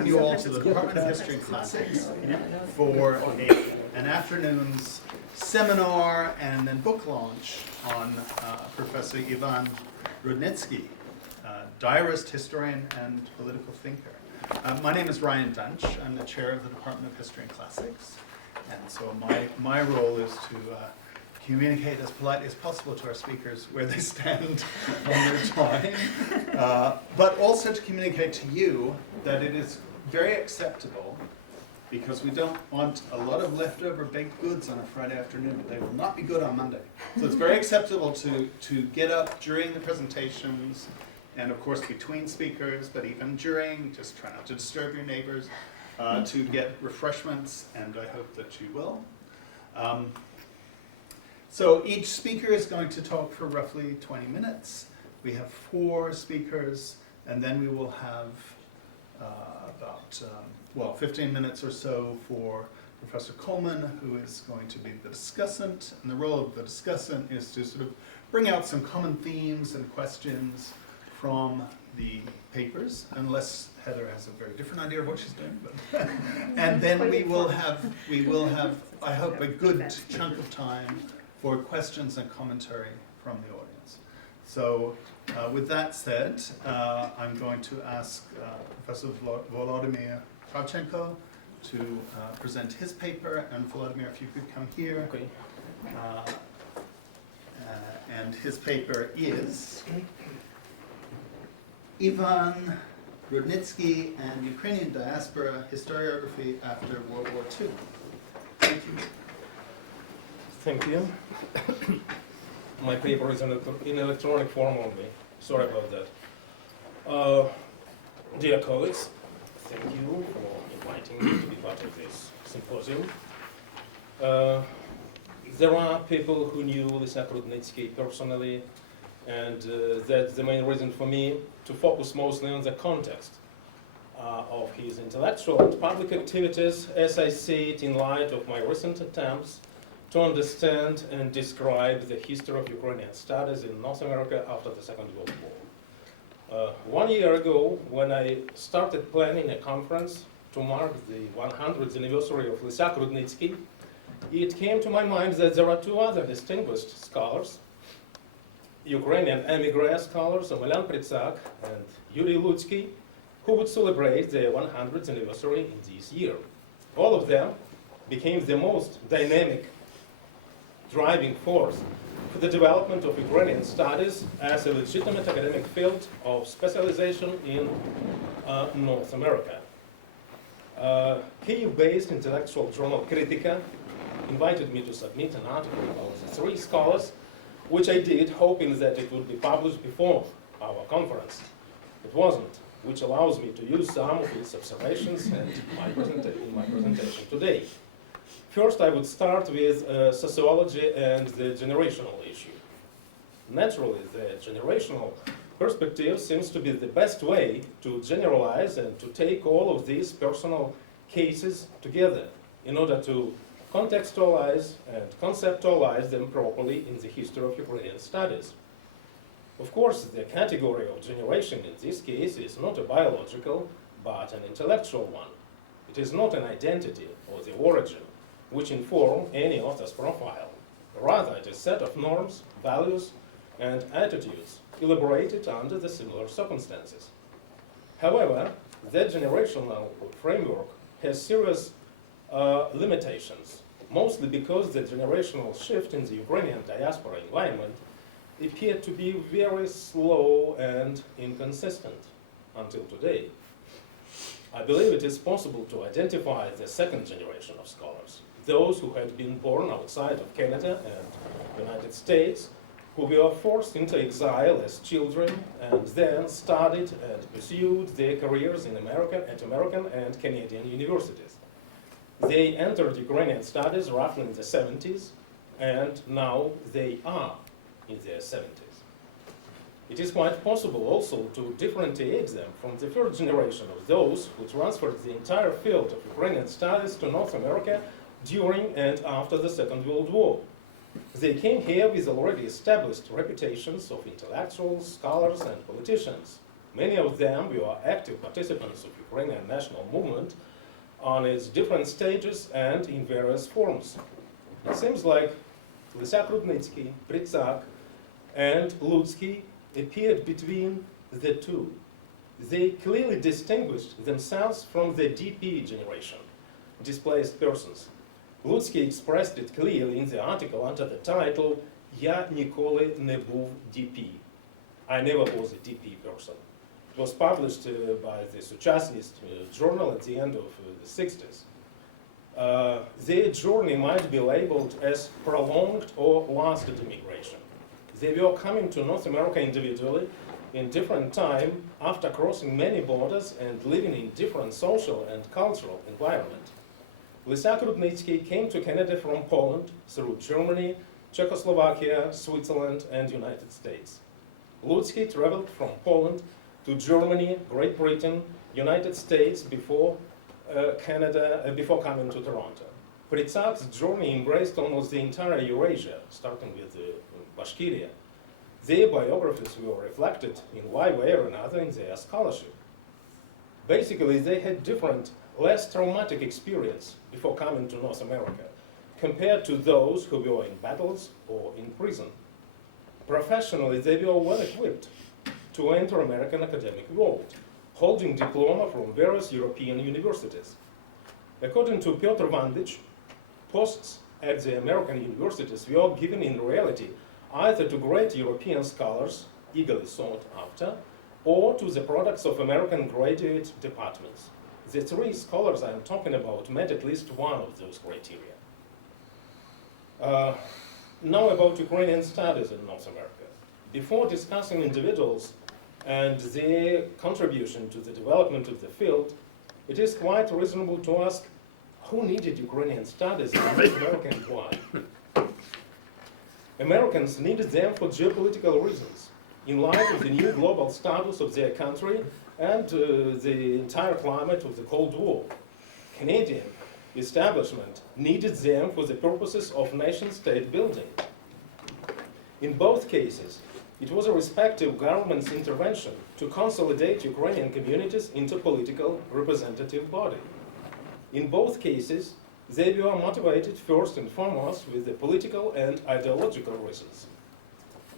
welcome you all to the Department of History and Classics for an afternoon's seminar and then book launch on Professor Ivan Rudnytsky, diarist, historian, and political thinker. My name is Ryan Dunch. I'm the chair of the Department of History and Classics, and so my role is to communicate as politely as possible to our speakers where they stand on their time, but also to communicate to you that it is very acceptable, because we don't want a lot of leftover baked goods on a Friday afternoon. They will not be good on Monday. So it's very acceptable to get up during the presentations, and of course between speakers, but even during, just try not to disturb your neighbors, to get refreshments, and I hope that you will. So each speaker is going to talk for roughly 20 minutes. We have 4 speakers, and then we will have about 15 minutes or so for Professor Coleman, who is going to be the discussant. And the role of the discussant is to sort of bring out some common themes and questions from the papers, unless Heather has a very different idea of what she's doing. But and then we will have, I hope, a good chunk of time for questions and commentary from the audience. So with that said, I'm going to ask Professor Volodymyr Kravchenko to present his paper, and Volodymyr, if you could come here. Okay. And his paper is Ivan Rudnytsky and Ukrainian Diaspora, Historiography after World War II. Thank you. Thank you. My paper is in electronic form only. Sorry about that. Dear colleagues, thank you for inviting me to be part of this symposium. There are people who knew Lysiak Rudnytsky personally, and that's the main reason for me to focus mostly on the context of his intellectual and public activities, as I see it in light of my recent attempts to understand and describe the history of Ukrainian studies in North America after the Second World War. 1 year ago, when I started planning a conference to mark the 100th anniversary of Lysiak Rudnytsky, it came to my mind that there are 2 other distinguished scholars, Ukrainian emigre scholars, Omelian Pritsak and Yuri Lutsky, who would celebrate their 100th anniversary in this year. All of them became the most dynamic driving force for the development of Ukrainian studies as a legitimate academic field of specialization in North America. Kyiv-based intellectual journal Kritika invited me to submit an article about the 3 scholars, which I did, hoping that it would be published before our conference. It wasn't, which allows me to use some of its observations in my presentation today. First, I would start with sociology and the generational issue. Naturally, the generational perspective seems to be the best way to generalize and to take all of these personal cases together in order to contextualize and conceptualize them properly in the history of Ukrainian studies. Of course, the category of generation in this case is not a biological, but an intellectual one. It is not an identity or the origin which inform any author's profile. Rather, it is a set of norms, values, and attitudes elaborated under the similar circumstances. However, that generational framework has serious limitations, mostly because the generational shift in the Ukrainian diaspora environment appeared to be very slow and inconsistent until today. I believe it is possible to identify the second generation of scholars, those who had been born outside of Canada and United States, who were forced into exile as children and then studied and pursued their careers in at American and Canadian universities. They entered Ukrainian studies roughly in the 70s, and now they are in their 70s. It is quite possible also to differentiate them from the third generation of those who transferred the entire field of Ukrainian studies to North America during and after the Second World War. They came here with already established reputations of intellectuals, scholars, and politicians. Many of them were active participants of Ukrainian national movement on its different stages and in various forms. It seems like Lysiak Rudnytsky, Jacyk, and Ludsky appeared between the two. They clearly distinguished themselves from the DP generation, displaced persons. Ludsky expressed it clearly in the article under the title "Я ніколи не був DP." I never was a DP person. It was published by the Suchasnist journal at the end of the 60s. Their journey might be labeled as prolonged or lasted immigration. They were coming to North America individually in different time after crossing many borders and living in different social and cultural environment. Lysiak Rudnytsky came to Canada from Poland through Germany, Czechoslovakia, Switzerland, and United States. Ludsky traveled from Poland to Germany, Great Britain, United States before before coming to Toronto. Jacyk's journey embraced almost the entire Eurasia, starting with Bashkiria. Their biographies were reflected in one way or another in their scholarship. Basically, they had different, less traumatic experience before coming to North America, compared to those who were in battles or in prison. Professionally, they were well equipped to enter American academic world, holding diploma from various European universities. According to Piotr Vandich, posts at the American universities were given in reality either to great European scholars, eagerly sought after, or to the products of American graduate departments. The three scholars I'm talking about met at least one of those criteria. Now about Ukrainian studies in North America. Before discussing individuals and their contribution to the development of the field, it is quite reasonable to ask who needed Ukrainian studies in North America and why. Americans needed them for geopolitical reasons, in light of the new global status of their country and the entire climate of the Cold War. Canadian establishment needed them for the purposes of nation-state building. In both cases, it was a respective government's intervention to consolidate Ukrainian communities into political representative body. In both cases, they were motivated first and foremost with the political and ideological reasons.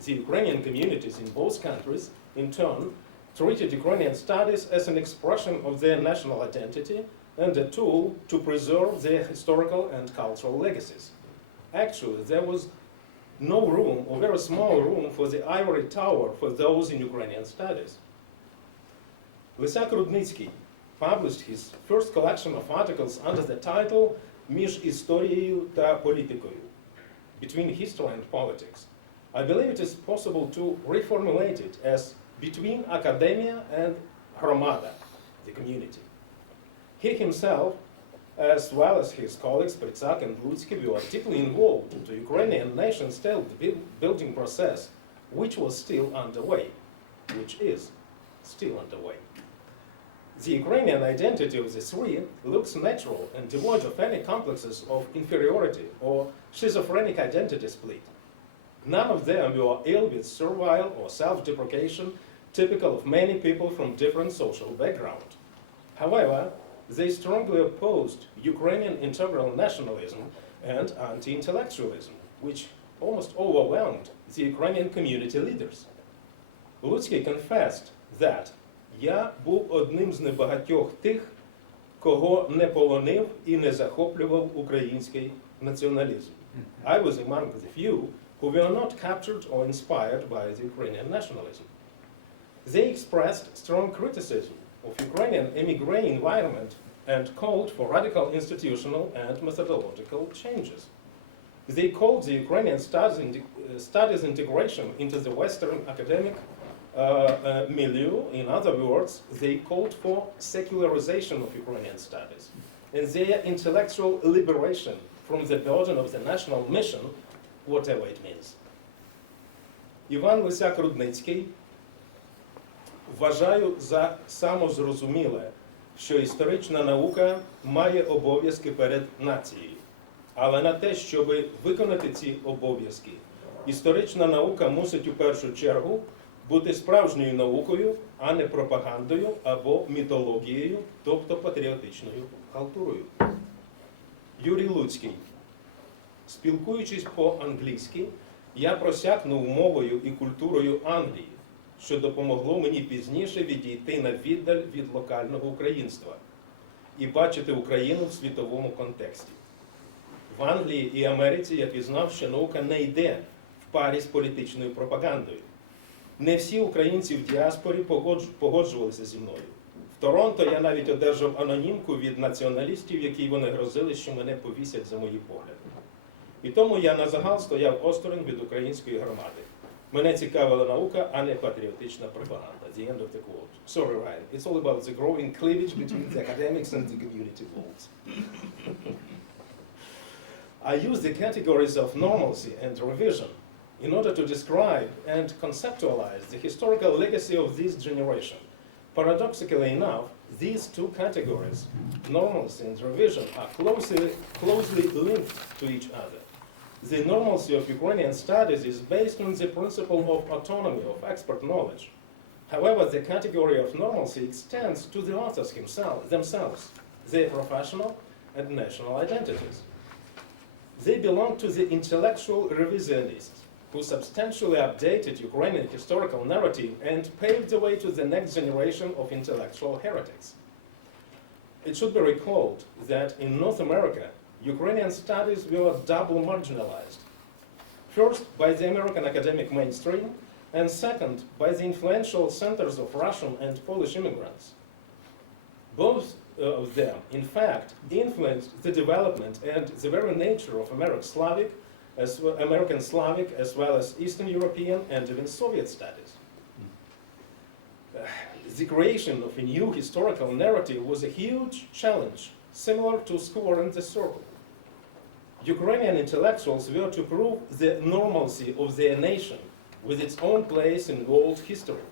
The Ukrainian communities in both countries, in turn, treated Ukrainian studies as an expression of their national identity and a tool to preserve their historical and cultural legacies. Actually, there was no room, or very small room, for the ivory tower for those in Ukrainian studies. Lysiak Rudnytsky published his first collection of articles under the title Mizh istoriieiu та politykoiu, between history and politics. I believe it is possible to reformulate it as between academia and hromada, the community. He himself, as well as his colleagues Jacyk and Ludsky, were deeply involved in the Ukrainian nation-state building process, which was still underway, which is still underway. The Ukrainian identity of the three looks natural and devoid of any complexes of inferiority or schizophrenic identity split. None of them were ill with servile or self-deprecation typical of many people from different social background. However, they strongly opposed Ukrainian integral nationalism and anti-intellectualism, which almost overwhelmed the Ukrainian community leaders. Ludsky confessed that «Я був одним з небагатьох тих, кого не полонив і не захоплював український націоналізм». I was among the few who were not captured or inspired by the Ukrainian nationalism. They expressed strong criticism of Ukrainian emigre environment and called for radical institutional and methodological changes. They called the Ukrainian studies integration into the Western academic milieu. In other words, they called for secularization of Ukrainian studies and their intellectual liberation from the burden of the national mission, whatever it means. Ivan Lysiak Rudnytsky: вважаю за самозрозуміле, що історична наука має обов'язки перед нацією. Але на те, щоб виконати ці обов'язки, історична наука мусить у першу чергу бути справжньою наукою, а не пропагандою або мітологією, тобто патріотичною халтурою. Юрій Луцький. Спілкуючись по-англійськи, я просякнув мовою і культурою Англії, що допомогло мені пізніше відійти на віддаль від локального українства і бачити Україну в світовому контексті. В Англії і Америці я пізнав, що наука не йде в парі з політичною пропагандою. Не всі українці в діаспорі погоджувалися зі мною. В Торонто я навіть одержав анонімку від націоналістів, які вони грозили, що мене повісять за мої погляди. І тому я назагал стояв осторонь від української громади. Мене цікавила наука, а не патріотична пропаганда. The end of the quote. Sorry, Ryan. It's all about the growing cleavage between the academics and the community walls. I use the categories of normalcy and revision in order to describe and conceptualize the historical legacy of this generation. Paradoxically enough, these two categories, normalcy and revision, are closely linked to each other. The normalcy of Ukrainian studies is based on the principle of autonomy of expert knowledge. However, the category of normalcy extends to the authors themselves, their professional and national identities. They belong to the intellectual revisionists, who substantially updated Ukrainian historical narrative and paved the way to the next generation of intellectual heretics. It should be recalled that in North America, Ukrainian studies were double marginalized. First, by the American academic mainstream, and second, by the influential centers of Russian and Polish immigrants. Both of them, in fact, influenced the development and the very nature of American Slavic, as well as Eastern European and even Soviet studies. The creation of a new historical narrative was a huge challenge, similar to Square and the Circle. Ukrainian intellectuals were to prove the normalcy of their nation with its own place in world history.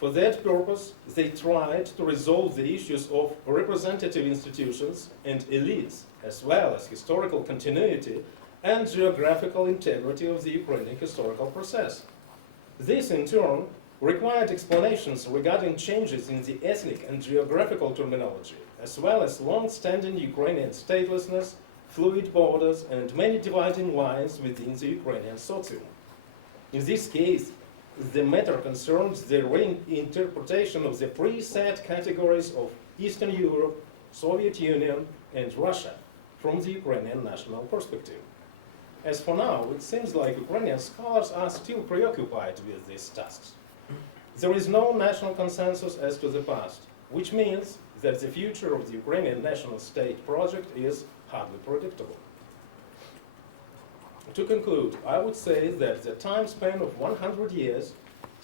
For that purpose, they tried to resolve the issues of representative institutions and elites, as well as historical continuity and geographical integrity of the Ukrainian historical process. This, in turn, required explanations regarding changes in the ethnic and geographical terminology, as well as long-standing Ukrainian statelessness, fluid borders, and many dividing lines within the Ukrainian socium. In this case, the matter concerns the reinterpretation of the preset categories of Eastern Europe, Soviet Union, and Russia from the Ukrainian national perspective. As for now, it seems like Ukrainian scholars are still preoccupied with these tasks. There is no national consensus as to the past, which means that the future of the Ukrainian national state project is hardly predictable. To conclude, I would say that the time span of 100 years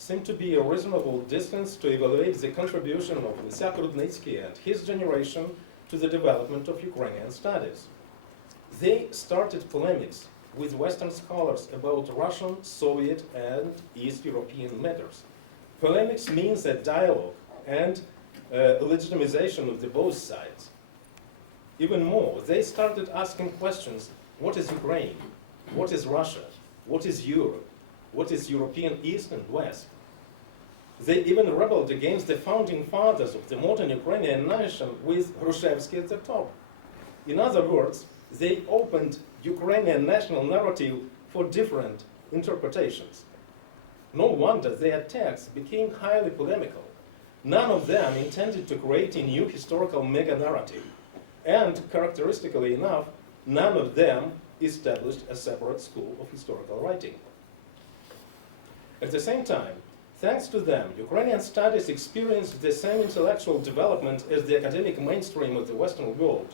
seemed to be a reasonable distance to evaluate the contribution of Lysiak Rudnytsky and his generation to the development of Ukrainian studies. They started polemics with Western scholars about Russian, Soviet, and East European matters. Polemics means a dialogue and legitimization of the both sides. Even more, they started asking questions: what is Ukraine? What is Russia? What is Europe? What is European East and West? They even rebelled against the founding fathers of the modern Ukrainian nation with Hrushevsky at the top. In other words, they opened Ukrainian national narrative for different interpretations. No wonder their texts became highly polemical. None of them intended to create a new historical mega-narrative. And, characteristically enough, none of them established a separate school of historical writing. At the same time, thanks to them, Ukrainian studies experienced the same intellectual development as the academic mainstream of the Western world,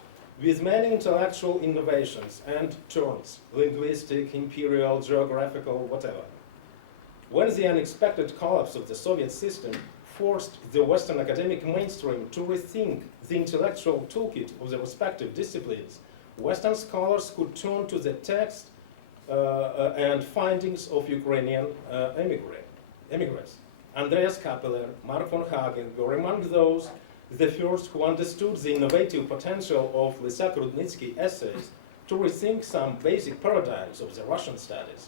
with many intellectual innovations and turns, linguistic, imperial, geographical, whatever. When the unexpected collapse of the Soviet system forced the Western academic mainstream to rethink the intellectual toolkit of the respective disciplines, Western scholars could turn to the text and findings of Ukrainian immigrants. Andreas Kappeler, Mark von Hagen were among those, the first who understood the innovative potential of Lysiak Rudnytsky essays to rethink some basic paradigms of the Russian studies.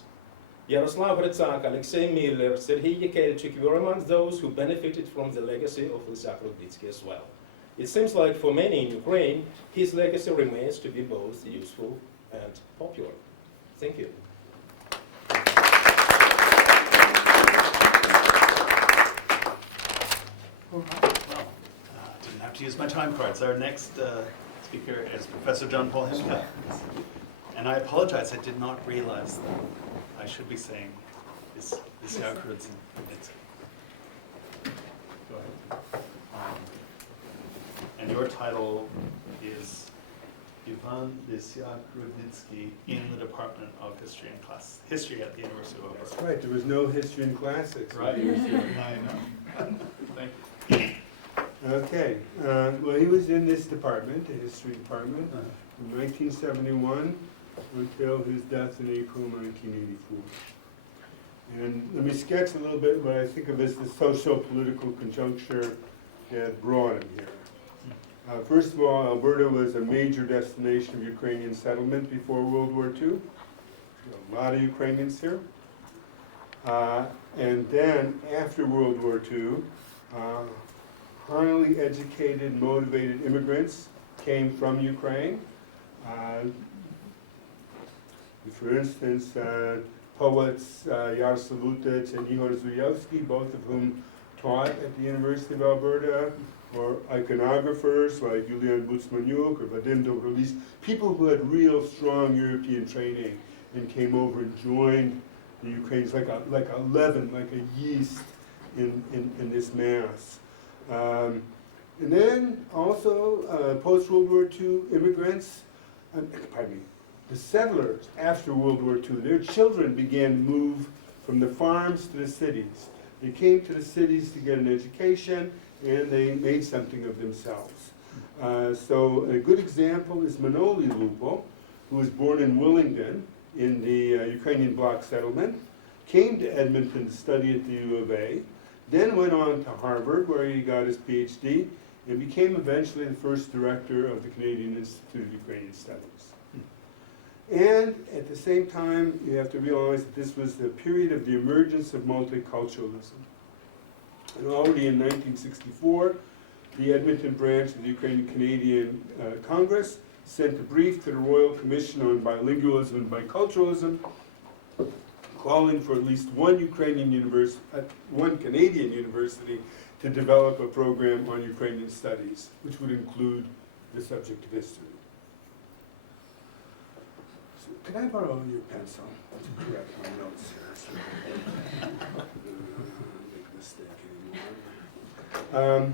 Yaroslav Gretsak, Alexei Miller, Sergei Yakelchik were among those who benefited from the legacy of Lysiak Rudnytsky as well. It seems like for many in Ukraine, his legacy remains to be both useful and popular. Thank you. All right. Well, didn't have to use my time cards. Our next speaker is Professor John Paul Himka. And I apologize, I did not realize that I should be saying Lysiak Rudnytsky. Go ahead. And your title is Ivan Lysiak Rudnytsky in the Department of History at the University of Alberta. That's right, there was no history in classics. Right, I know. Thank you. Okay, well, he was in this department, the history department, from 1971 until his death in April 1984. And let me sketch a little bit what I think of as the social-political conjuncture that brought him here. First of all, Alberta was a major destination of Ukrainian settlement before World War II. A lot of Ukrainians here. And then, after World War II, highly educated, motivated immigrants came from Ukraine. For instance, poets Jaroslav Lutych and Ihor Zujewski, both of whom taught at the University of Alberta, or iconographers like Yulian Butsmaniuk or Vadim Dobrolis, people who had real strong European training and came over and joined the Ukrainians like a leaven, like a yeast in this mass. And then also post-World War II immigrants, the settlers after World War II, their children began to move from the farms to the cities. They came to the cities to get an education, and they made something of themselves. So a good example is Manoli Lupo, who was born in Willingdon in the Ukrainian bloc settlement, came to Edmonton to study at the U of A, then went on to Harvard where he got his PhD, and became eventually the first director of the Canadian Institute of Ukrainian Studies. And at the same time, you have to realize that this was the period of the emergence of multiculturalism. And already in 1964, the Edmonton branch of the Ukrainian Canadian Congress sent a brief to the Royal Commission on Bilingualism and Biculturalism, calling for at least one Canadian university to develop a program on Ukrainian studies, which would include the subject of history. So, could I borrow your pencil to correct my notes here? Make a mistake anymore.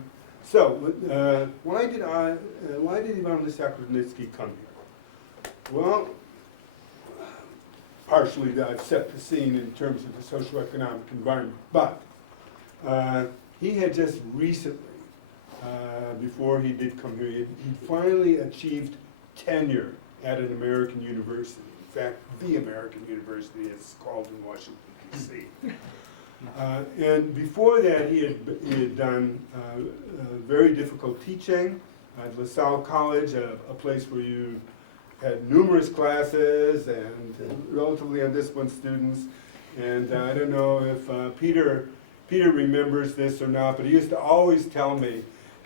Why did Ivan Lysiak Rudnytsky come here? Well, partially I've set the scene in terms of the socioeconomic environment, but he had just recently, before he did come here, he finally achieved tenure at an American university. In fact, the American university is called in Washington, D.C. And before that, he had done very difficult teaching at LaSalle College, a place where you had numerous classes and relatively undisciplined students. And I don't know if Peter remembers this or not, but he used to always tell me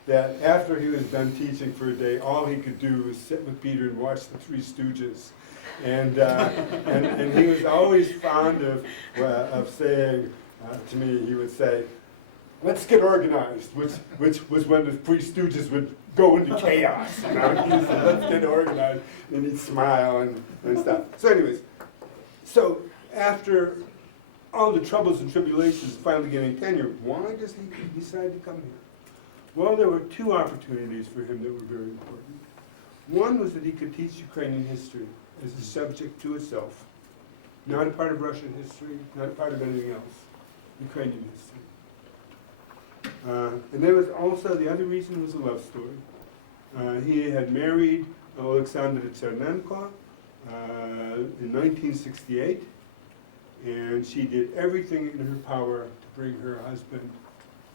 that after he was done teaching for a day, all he could do was sit with Peter and watch the Three Stooges. And he was always fond of saying to me, he would say, "Let's get organized," which was when the Three Stooges would go into chaos. You know? He said, "Let's get organized," and he'd smile and stuff. So anyways, so after all the troubles and tribulations of finally getting tenure, why does he decide to come here? Well, there were two opportunities for him that were very important. One was that he could teach Ukrainian history as a subject to itself, not a part of Russian history, not a part of anything else, Ukrainian history. And there was also, the other reason was a love story. He had married Alexandra Chernenko in 1968, and she did everything in her power to bring her husband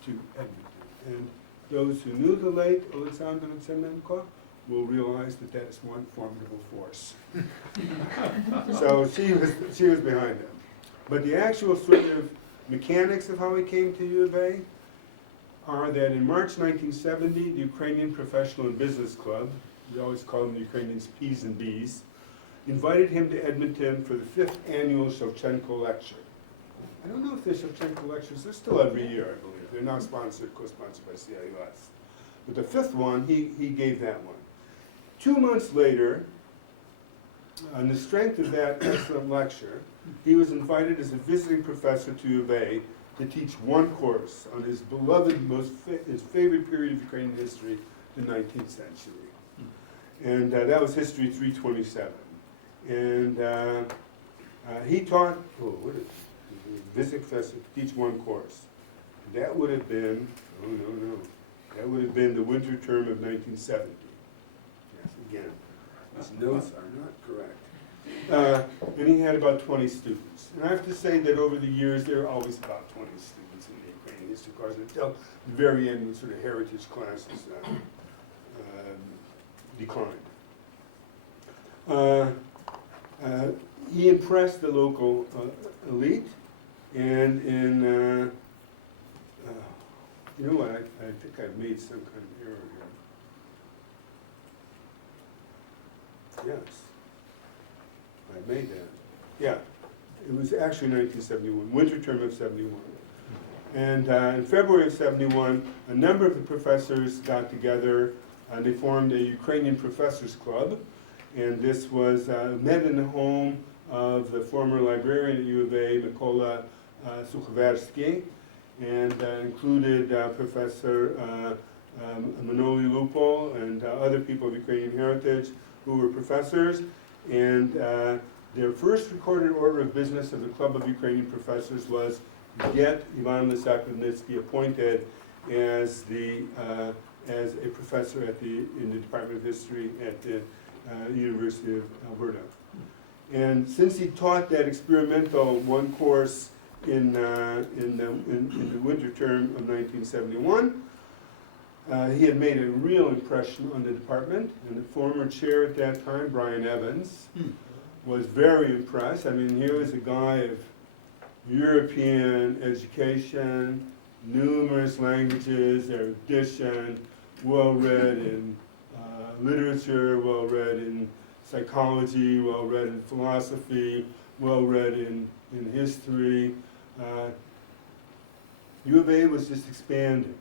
to Edmonton. And those who knew the late Alexandra Chernenko will realize that that is one formidable force. So she was behind him. But the actual sort of mechanics of how he came to U of A are that in March 1970, the Ukrainian Professional and Business Club, we always call them the Ukrainians P's and B's, invited him to Edmonton for the 5th annual Shevchenko lecture. I don't know if the Shevchenko lectures, they're still every year, I believe. They're now sponsored, co-sponsored by CIUS. But the 5th one, he gave that one. 2 months later, on the strength of that excellent lecture, he was invited as a visiting professor to U of A to teach one course on his beloved, his favorite period of Ukrainian history, the 19th century. And that was History 327. And he taught, visiting professor to teach one course. And that would have been, that would have been the winter term of 1970. Yes, again, his notes are not correct. And he had about 20 students. And I have to say that over the years, there were always about 20 students in the Ukrainian history course until the very end, when sort of heritage classes declined. He impressed the local elite, and in, you know what, I think I've made some kind of error here. Yes. I made that. Yeah, it was actually 1971, winter term of 71. And in February of 71, a number of the professors got together and they formed a Ukrainian Professors Club. And this was met in the home of the former librarian at U of A, Mykola Sukhaversky, and included Professor Manoli Lupo and other people of Ukrainian heritage who were professors. And their first recorded order of business of the Club of Ukrainian Professors was to get Ivan Lysiak Rudnytsky appointed as a professor in the Department of History at the University of Alberta. And since he taught that experimental one course in the winter term of 1971, he had made a real impression on the department, and the former chair at that time, Brian Evans, was very impressed. I mean, here was a guy of European education, numerous languages, erudition, well-read in literature, well-read in psychology, well-read in philosophy, well-read in history. U of A was just expanding.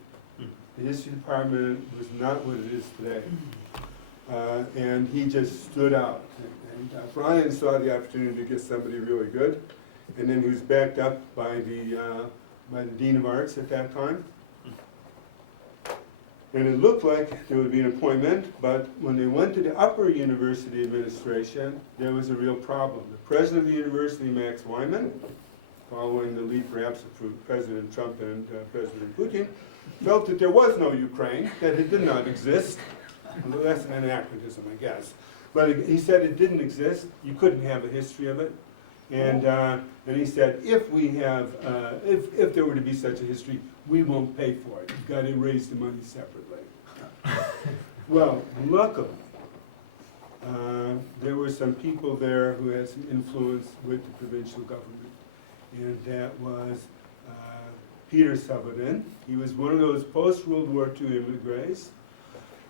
The history department was not what it is today. And he just stood out. And Brian saw the opportunity to get somebody really good. And then he was backed up by the Dean of Arts at that time. And it looked like there would be an appointment, but when they went to the upper university administration, there was a real problem. The president of the university, Max Wyman, following the lead perhaps of President Trump and President Putin, felt that there was no Ukraine, that it did not exist. Well, that's an anachronism, I guess. But he said it didn't exist. You couldn't have a history of it. And he said, if there were to be such a history, we won't pay for it. You've got to raise the money separately. Well, luckily, there were some people there who had some influence with the provincial government. And that was Peter Jacyk. He was one of those post-World War II immigrants.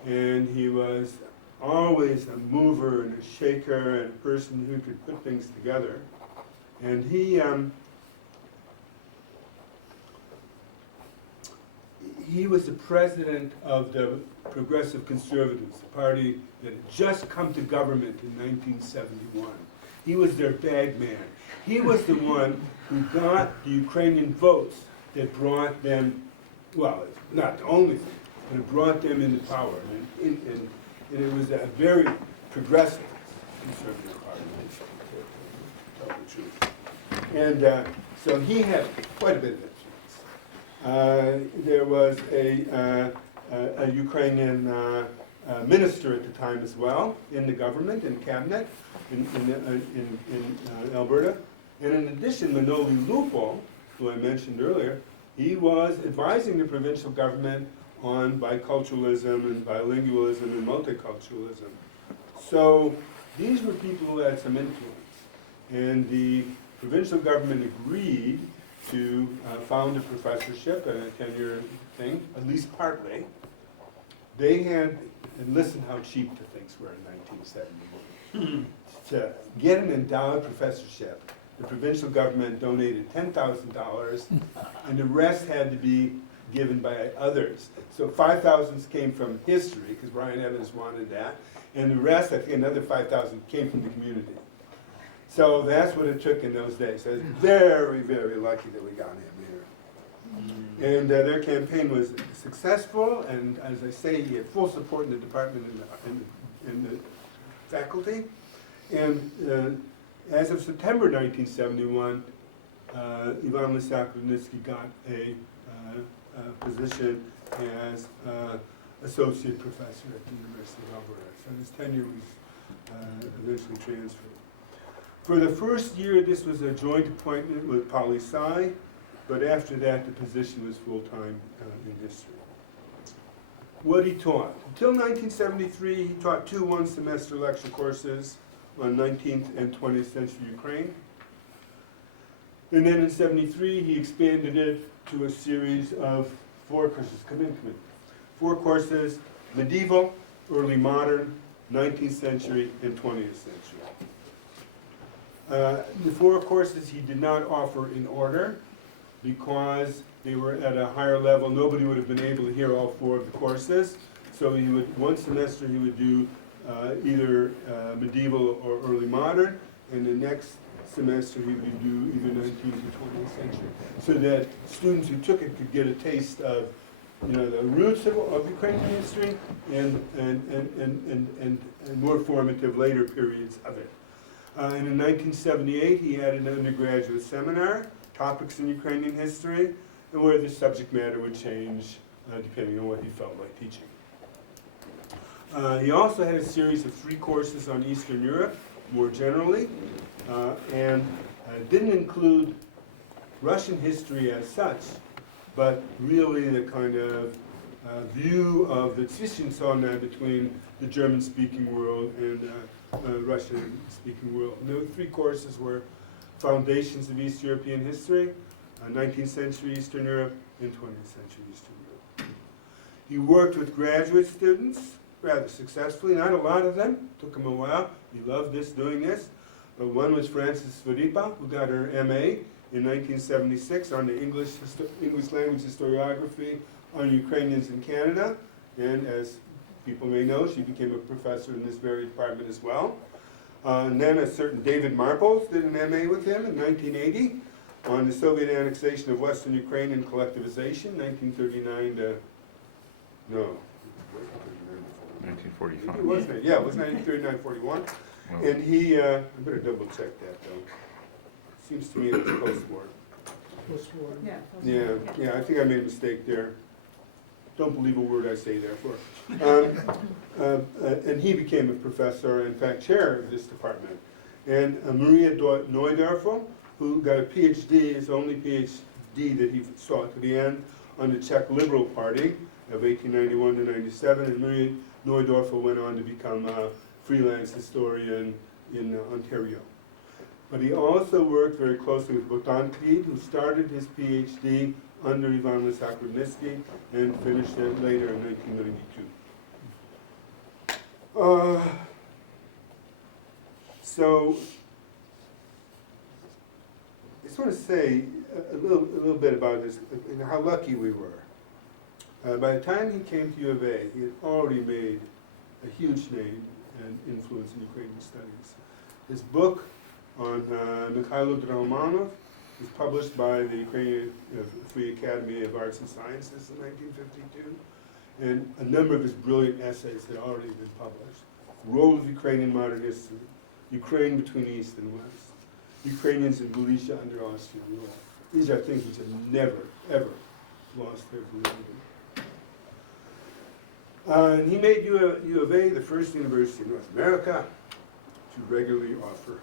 And he was always a mover and a shaker and a person who could put things together. And he was the president of the Progressive Conservatives, the party that had just come to government in 1971. He was their bag man. He was the one who got the Ukrainian votes that brought them, well, not the only thing, but it brought them into power. And it was a very progressive conservative party, to tell the truth. And so he had quite a bit of influence. There was a Ukrainian minister at the time as well in the government and cabinet in Alberta. And in addition, Manoli Lupo, who I mentioned earlier, he was advising the provincial government on biculturalism and bilingualism and multiculturalism. So these were people who had some influence. And the provincial government agreed to found a professorship and a tenure thing, at least partly. They had, and listen how cheap the things were in 1971. To get an endowed professorship, the provincial government donated $10,000, and the rest had to be given by others. So 5,000 came from history, because Brian Evans wanted that, and the rest, I think another 5,000 came from the community. So that's what it took in those days. I was very, very lucky that we got him here. And their campaign was successful, and as I say, he had full support in the department and the faculty. And as of September 1971, Ivan Lysiak Rudnytsky got a position as associate professor at the University of Alberta. So his tenure was eventually transferred. For the first year, this was a joint appointment with poli-sci, but after that, the position was full-time in history. What he taught. Until 1973, he taught 2 one-semester lecture courses on 19th and 20th century Ukraine. And then in 73, he expanded it to a series of 4 courses. Come in. 4 courses, medieval, early modern, 19th century, and 20th century. The 4 courses he did not offer in order because they were at a higher level. Nobody would have been able to hear all 4 of the courses. So he would, one semester he would do either medieval or early modern, and the next semester he would do either 19th or 20th century, so that students who took it could get a taste of, you know, the roots of Ukrainian history and more formative later periods of it. And in 1978, he added an undergraduate seminar, Topics in Ukrainian History, and where the subject matter would change depending on what he felt like teaching. He also had a series of 3 courses on Eastern Europe, more generally, and didn't include Russian history as such, but really the kind of view of the Zwischenzone between the German-speaking world and Russian-speaking world. And those 3 courses were Foundations of East European History, 19th century Eastern Europe, and 20th century Eastern Europe. He worked with graduate students rather successfully, not a lot of them, took him a while. He loved doing this. One was Frances Faripa, who got her MA in 1976 on the English language historiography on Ukrainians in Canada, and as people may know, she became a professor in this very department as well. And then a certain David Marples did an MA with him in 1980 on the Soviet annexation of Western Ukraine and collectivization, 1939 to, no. 1945. It was, yeah, it was 1939-41. Well, And he, I better double check that though. Seems to me it was post-war. Yeah. Yeah, I think I made a mistake there. Don't believe a word I say therefore. And he became a professor, in fact, chair of this department. And Maria Neudorfer, who got a PhD, his only PhD that he sought to the end, on the Czech Liberal Party of 1891 to 97, and Maria Neudorfer went on to become a freelance historian in Ontario. But he also worked very closely with Bohdan Krid, who started his PhD under Ivan Lysiak Rudnytsky and finished it later in 1992. So, I just want to say a little bit about this, how lucky we were. By the time he came to U of A, he had already made a huge name and influence in Ukrainian studies. His book on Mikhailo Drahomanov was published by the Ukrainian Free Academy of Arts and Sciences in 1952, and a number of his brilliant essays had already been published. Role of Ukrainian Modern History, Ukraine between East and West, Ukrainians in Galicia under Austrian rule. These are things which have never, ever lost their validity. And he made U of A the first university in North America to regularly offer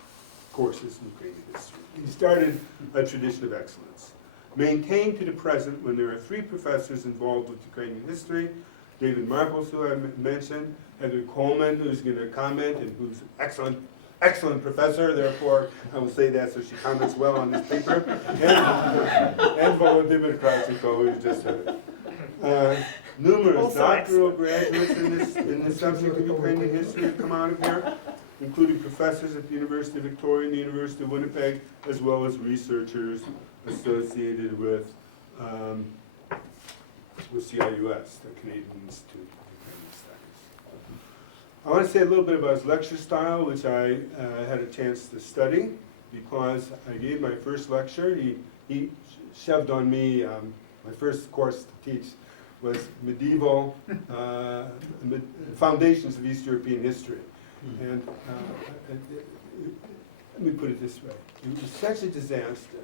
courses in Ukrainian history. He started a tradition of excellence, maintained to the present when there are 3 professors involved with Ukrainian history: David Marples, who I mentioned, Heather Coleman, who's going to comment and who's an excellent excellent professor, therefore I will say that so she comments well on this paper. And Volodymyr Kravchukov, who you just heard. Numerous Also doctoral graduates in this subject of Ukrainian history have come out of here, including professors at the University of Victoria and the University of Winnipeg, as well as researchers associated with CIUS, the Canadian Institute of Ukrainian Studies. I want to say a little bit about his lecture style, which I had a chance to study, because I gave my first lecture. He shoved on me, my first course to teach was medieval foundations of East European history. And let me put it this way. It was such a disaster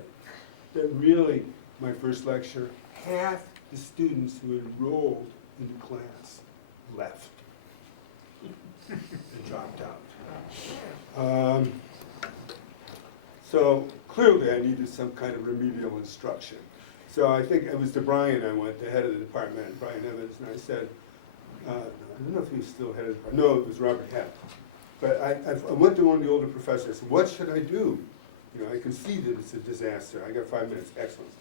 that really, my first lecture, half the students who enrolled in the class left and dropped out. So clearly I needed some kind of remedial instruction. So I think it was to Brian I went, the head of the department, Brian Evans, and I said, I don't know if he was still head of the department. No, it was Robert Hepp. But I went to one of the older professors and said, what should I do? You know, I can see that it's a disaster. I got 5 minutes, excellent.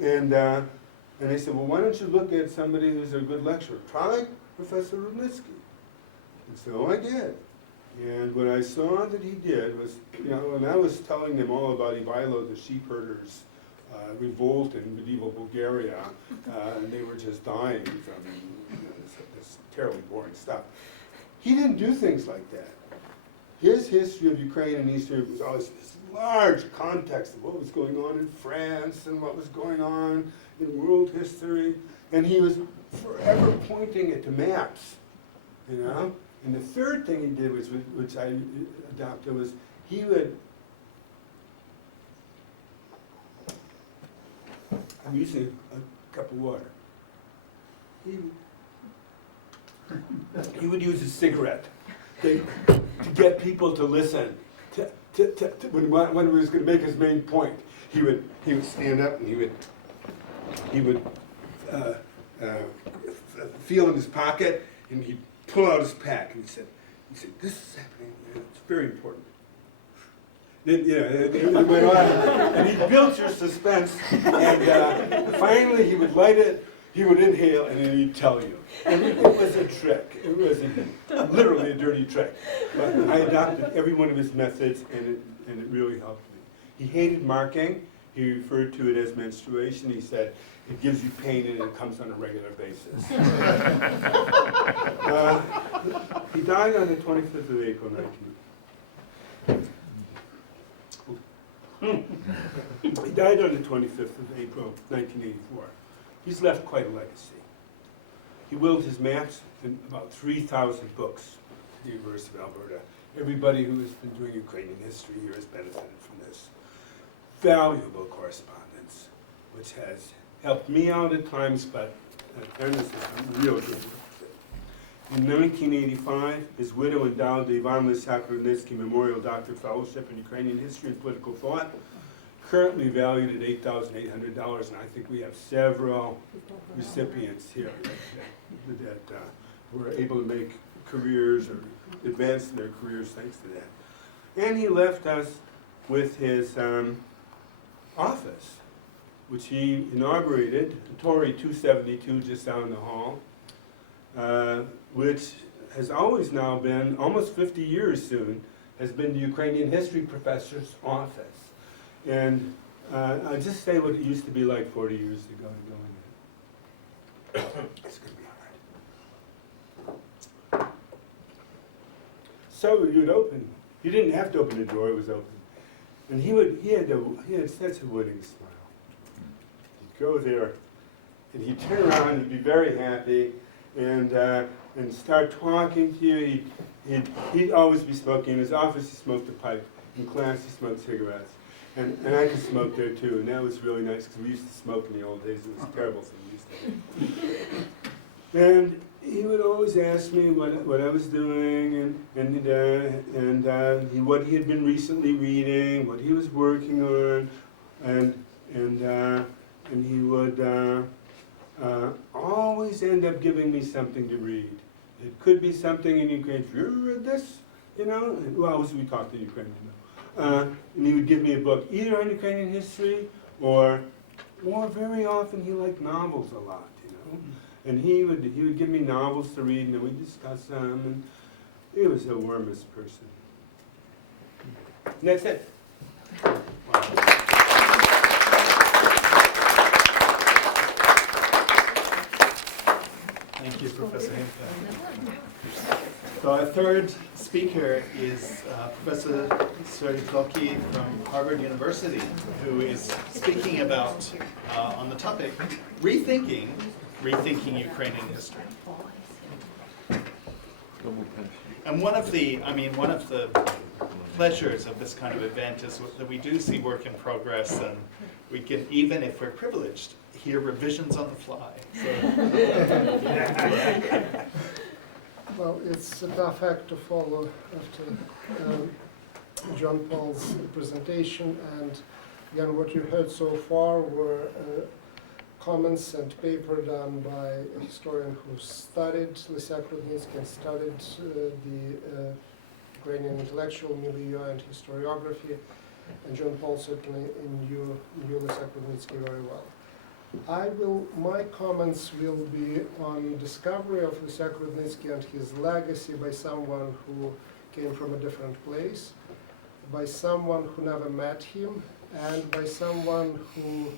And they said, well, why don't you look at somebody who's a good lecturer? Try Professor Rudnytsky. And so I did. And what I saw that he did was, you know, and I was telling them all about Ivailo, the sheep herders, revolt in medieval Bulgaria, and they were just dying from this terribly boring stuff. He didn't do things like that. His history of Ukraine and East Europe was always this large context of what was going on in France and what was going on in world history, and he was forever pointing at the maps, you know? And the third thing he did, which I adopted, was he would, I'm using a cup of water. He would use a cigarette to get people to listen when he was going to make his main point. He would stand up and he would feel in his pocket and he'd pull out his pack and he said, this is happening. It's very important. Then, you know, it went on, and he built your suspense, and finally he would light it, he would inhale, and then he'd tell you. And it was a trick. It was literally a dirty trick. But I adopted every one of his methods, and it really helped me. He hated marking. He referred to it as menstruation. He said, it gives you pain and it comes on a regular basis. He died on the 25th of April, 1984. He's left quite a legacy. He willed his maps and about 3,000 books to the University of Alberta. Everybody who has been doing Ukrainian history here has benefited from this. Valuable correspondence, which has helped me out at times, but in fairness, I'm real good with it. In 1985, his widow endowed the Ivan Lysiak Rudnytsky Memorial Doctor Fellowship in Ukrainian History and Political Thought, currently valued at $8,800, and I think we have several recipients here that were able to make careers or advance their careers thanks to that. And he left us with his office, which he inaugurated, Torrey 272 just down the hall, which has always now been, almost 50 years soon, has been the Ukrainian history professor's office. And I'll just say what it used to be like 40 years ago to go in there. It's going to be all right. So you'd open, you didn't have to open the door, it was open. And he had such a winning smile. He'd go there, and he'd turn around, he'd be very happy, and start talking to you. He'd always be smoking. In his office, he smoked a pipe. In class, he smoked cigarettes. And I could smoke there too, and that was really nice because we used to smoke in the old days. It was a terrible thing we used to do. And he would always ask me what I was doing and what he had been recently reading, what he was working on, and he would always end up giving me something to read. It could be something in Ukraine. Have you ever read this? you know, well, we talked in Ukrainian, and he would give me a book, either on Ukrainian history or very often he liked novels a lot, you know. And he would give me novels to read, and then we'd discuss them, and he was the warmest person. And that's it. Thank you, Professor Himka. So our third speaker is Professor Sergei from Harvard University, who is speaking about, on the topic, rethinking Ukrainian history. And one of the pleasures of this kind of event is that we do see work in progress, and we can, even if we're privileged, hear revisions on the fly. Well, it's a tough act to follow after John Paul's presentation, and again, what you heard so far were comments and paper done by a historian who studied Lysiak Rudnytsky and studied the Ukrainian intellectual milieu and historiography, and John Paul certainly knew Lysiak Rudnytsky very well. My comments will be on discovery of Lysiak Rudnytsky and his legacy by someone who came from a different place, by someone who never met him, and by someone who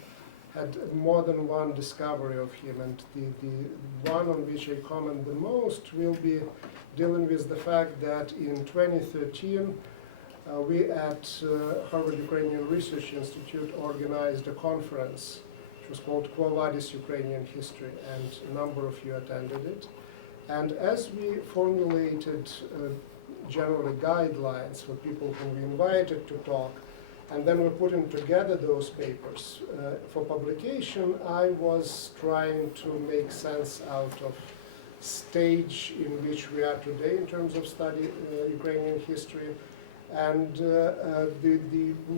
had more than one discovery of him. And the one on which I comment the most will be dealing with the fact that in 2013, we at Harvard Ukrainian Research Institute organized a conference. It was called Quo Vadis Ukrainian History, and a number of you attended it. And as we formulated generally guidelines for people whom we invited to talk, and then we're putting together those papers for publication, I was trying to make sense out of stage in which we are today in terms of study Ukrainian history, and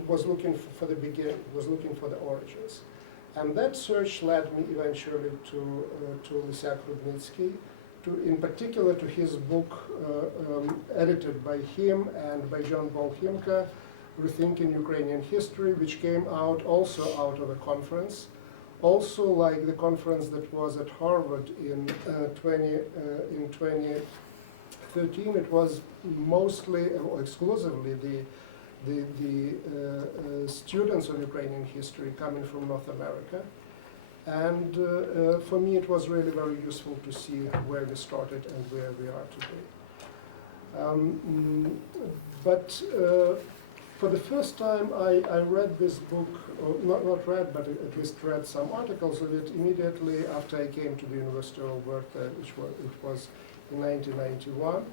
was looking for the beginning, was looking for the origins. And that search led me eventually to Lysiak Rudnytsky, in particular to his book edited by him and by John Paul Himka, Rethinking Ukrainian History, which came out also out of a conference. Also, like the conference that was at Harvard in 2013, it was mostly or exclusively the students of Ukrainian history coming from North America. And for me, it was really very useful to see where we started and where we are today. For the first time, I read this book, or not read, but at least read some articles of it immediately after I came to the University of Alberta, it was in 1991.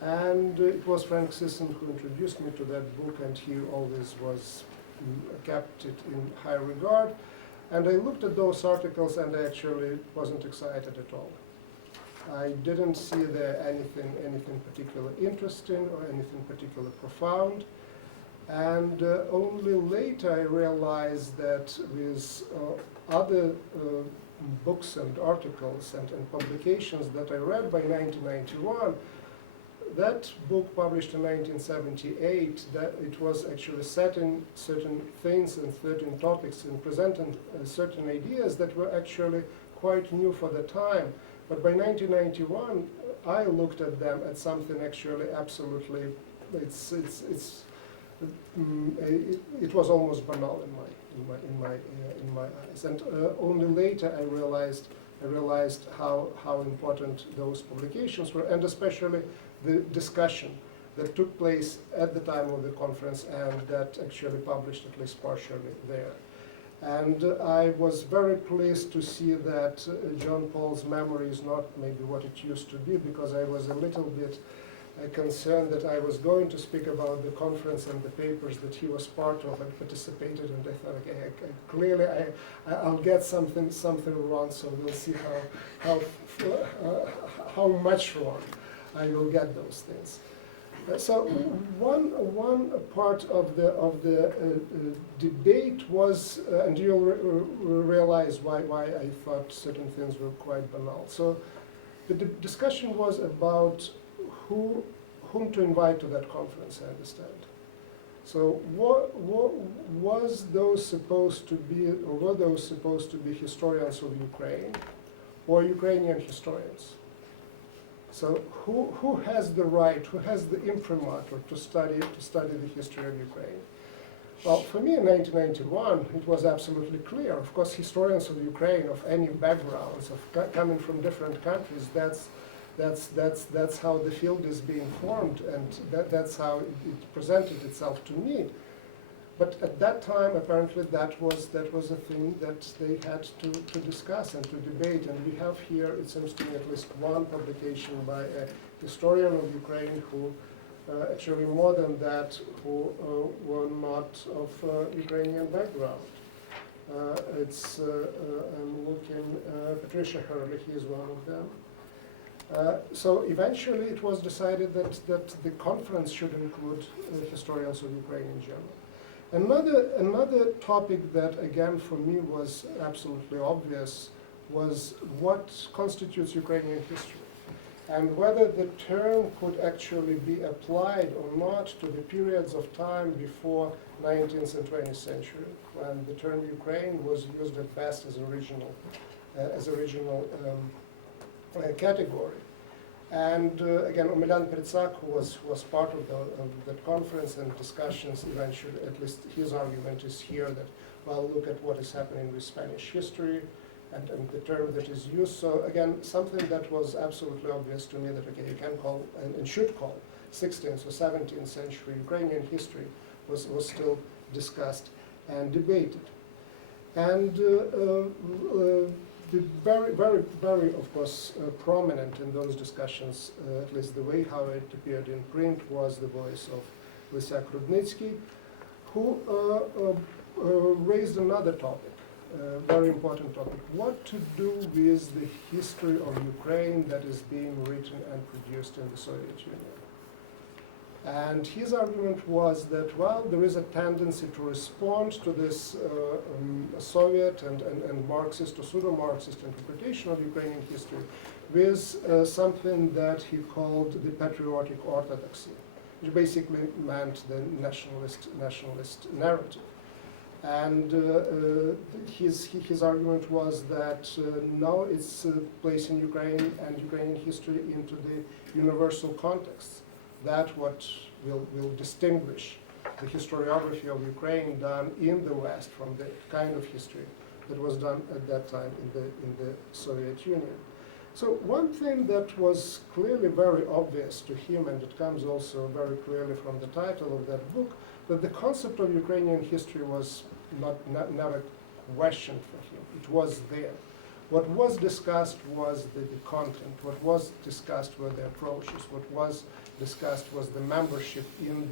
And it was Frank Sisson who introduced me to that book, and he always kept it in high regard. And I looked at those articles, and I actually wasn't excited at all. I didn't see there anything particularly interesting or anything particularly profound. And only later I realized that with other books and articles and publications that I read by 1991, that book published in 1978, that it was actually setting certain things and certain topics and presenting certain ideas that were actually quite new for the time. But by 1991, I looked at them as something actually absolutely, it was almost banal in my eyes. And only later I realized how important those publications were, and especially the discussion that took place at the time of the conference and that actually published at least partially there. And I was very pleased to see that John Paul's memory is not maybe what it used to be, because I was a little bit concerned that I was going to speak about the conference and the papers that he was part of and participated, and I thought, okay, clearly I'll get something wrong, so we'll see how much wrong I will get those things. So one part of the debate was, and you'll realize why I thought certain things were quite banal. So the discussion was about whom to invite to that conference, I understand. So was those supposed to be, or were those supposed to be historians of Ukraine or Ukrainian historians? So who has the right, who has the imprimatur to study the history of Ukraine? Well, for me in 1991, it was absolutely clear. Of course, historians of Ukraine of any backgrounds, coming from different countries, that's how the field is being formed, and that's how it presented itself to me. But at that time, apparently, that was a thing that they had to discuss and to debate. And we have here, it seems to me, at least one publication by a historian of Ukraine who, actually more than that, who were not of Ukrainian background. I'm looking, Patricia Hurley, he is one of them. So eventually it was decided that the conference should include historians of Ukraine in general. Another topic that, again, for me was absolutely obvious was what constitutes Ukrainian history, and whether the term could actually be applied or not to the periods of time before 19th and 20th century, when the term Ukraine was used at best as a regional category. And again, Omelian Pritsak, who was part of that conference and discussions, eventually, at least his argument is here that, well, look at what is happening with Spanish history and the term that is used. So again, something that was absolutely obvious to me that, okay, you can call and should call 16th or 17th century Ukrainian history was still discussed and debated. And the very, of course, prominent in those discussions, at least the way how it appeared in print, was the voice of Lysiak Rudnytsky, who raised another topic, very important topic: what to do with the history of Ukraine that is being written and produced in the Soviet Union. And his argument was that, well, there is a tendency to respond to this Soviet and Marxist or pseudo-Marxist interpretation of Ukrainian history with something that he called the patriotic orthodoxy, which basically meant the nationalist narrative. And his argument was that now it's placing Ukraine and Ukrainian history into the universal context. That what will distinguish the historiography of Ukraine done in the West from the kind of history that was done at that time in the Soviet Union. So one thing that was clearly very obvious to him, and it comes also very clearly from the title of that book, that the concept of Ukrainian history was never questioned for him. It was there. What was discussed was the content. What was discussed were the approaches. What was discussed was the membership in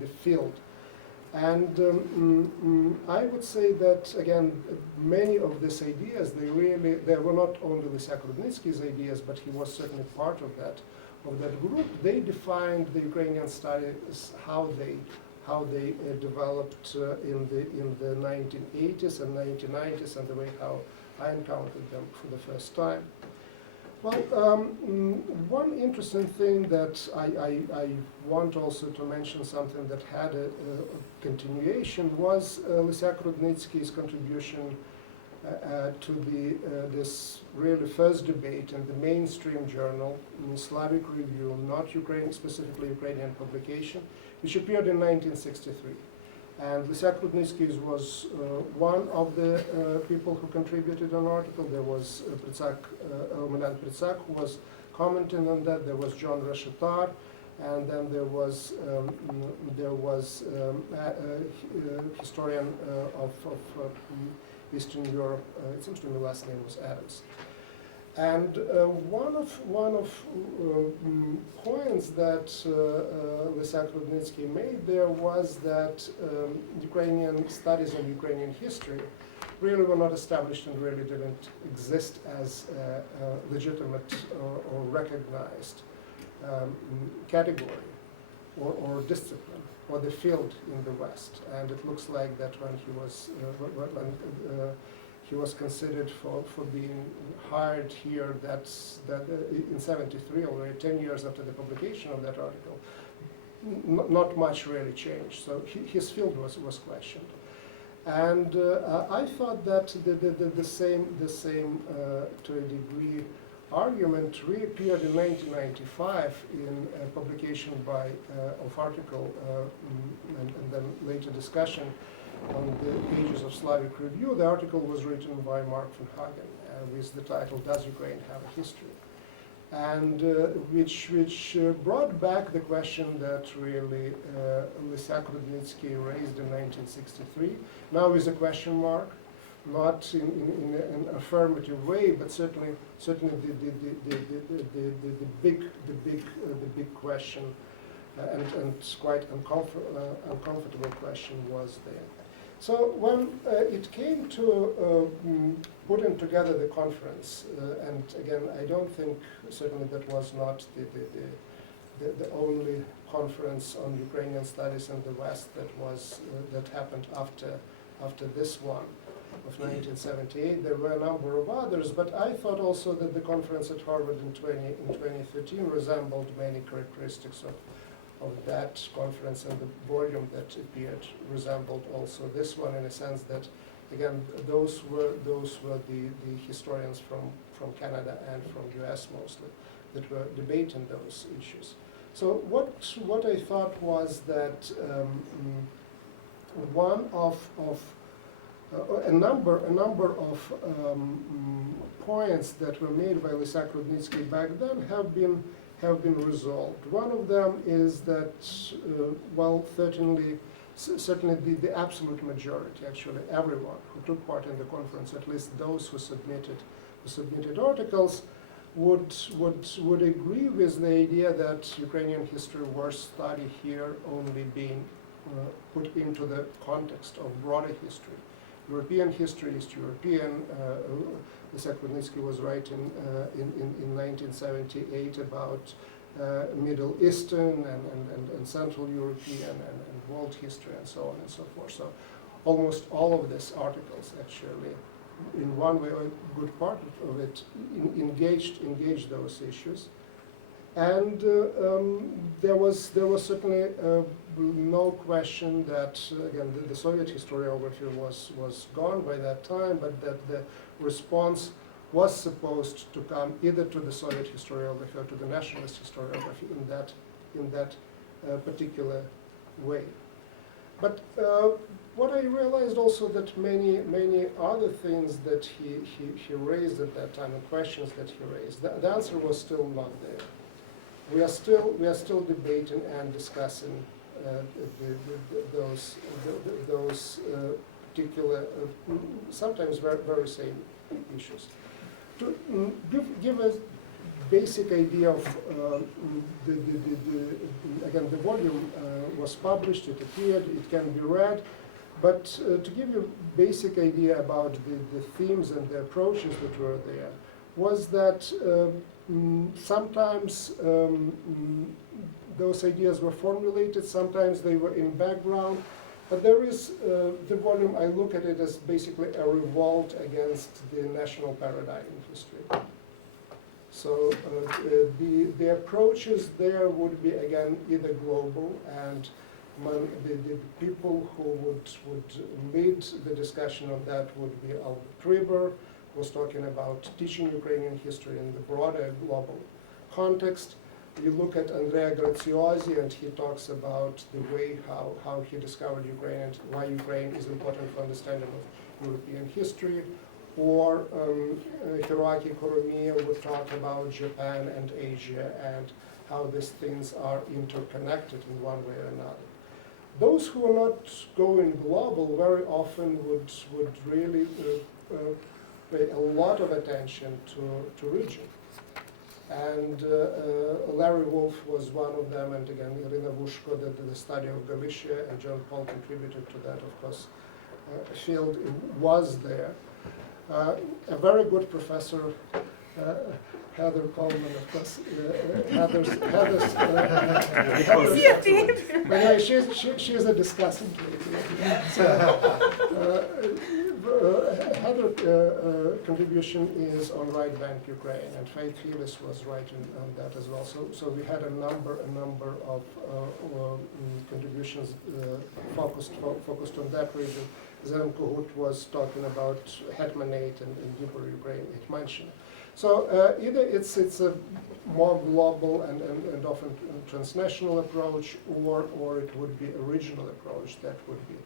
the field. And I would say that, again, many of these ideas, they were not only Lysiak Rudnytsky's ideas, but he was certainly part of that group. They defined the Ukrainian studies, how they developed in the 1980s and 1990s, and the way how I encountered them for the first time. Well, one interesting thing that I want also to mention, something that had a continuation, was Lysiak Rudnytsky's contribution to this really first debate in the mainstream journal, in Slavic Review, not specifically Ukrainian publication, which appeared in 1963. And Lysiak Rudnytsky was one of the people who contributed an article. There was Omelian Pritsak, who was commenting on that. There was John Reshetar, and then there was a historian of Eastern Europe. It seems to me the last name was Adams. And one of points that Lysiak Rudnytsky made there was that Ukrainian studies and Ukrainian history really were not established and really didn't exist as a legitimate or recognized category or discipline or the field in the West. And it looks like that when he was considered for being hired here. In '73, already 10 years after the publication of that article. Not much really changed. So his field was questioned. And I thought that the same to a degree argument reappeared in 1995 in a publication of article and then later discussion on the pages of Slavic Review. The article was written by Mark van Hagen with the title "Does Ukraine Have a History?" and which brought back the question that really Lysiak Rudnytsky raised in 1963, now with a question mark, not in an affirmative way, but certainly the big question and quite uncomfortable question was there. So when it came to putting together the conference, and again, I don't think certainly that was not the only conference on Ukrainian studies in the West that happened after this one of 1978. There were a number of others, but I thought also that the conference at Harvard in 2013 resembled many characteristics of that conference, and the volume that appeared resembled also this one in a sense that, again, those were the historians from Canada and from US mostly that were debating those issues. So what I thought was that one of a number of points that were made by Lysiak Rudnytsky back then have been resolved. One of them is that, well, certainly the absolute majority, actually everyone who took part in the conference, at least those who submitted articles, would agree with the idea that Ukrainian history was studied here only being put into the context of broader history. European history is European. Lysiak Rudnytsky was writing in 1978 about Middle Eastern and Central European and world history and so on and so forth. So almost all of these articles actually, in one way or a good part of it, engaged those issues. And there was certainly no question that, again, the Soviet historiography was gone by that time, but that the response was supposed to come either to the Soviet historiography or to the nationalist historiography in that particular way. But what I realized also that many other things that he raised at that time, and questions that he raised, the answer was still not there. We are still debating and discussing those particular, sometimes very same issues. To give a basic idea of again, the volume was published, it appeared, it can be read, but to give you a basic idea about the themes and the approaches that were there, was that sometimes those ideas were formulated, sometimes they were in background, but there is the volume, I look at it as basically a revolt against the national paradigm in history. So the approaches there would be, again, either global, and the people who would lead the discussion on that would be Albert Riber, who was talking about teaching Ukrainian history in the broader global context. You look at Andrea Graziosi, and he talks about the way how he discovered Ukraine and why Ukraine is important for understanding of European history. Or Hiroaki Kuromiya would talk about Japan and Asia and how these things are interconnected in one way or another. Those who are not going global very often would really pay a lot of attention to region. And Larry Wolff was one of them, and again, Irina Vushko, the study of Galicia, and John Paul contributed to that, of course. Field was there. A very good professor Heather Coleman, of course. But anyway, she's a discussant lady. So, Heather's contribution is on right bank Ukraine, and Faith Phyllis was writing on that as well. So we had a number of contributions focused on that region. Then Kohut was talking about Hetmanate and deeper Ukraine, Hetmanshina. So either it's a more global and often transnational approach, or it would be a regional approach that would be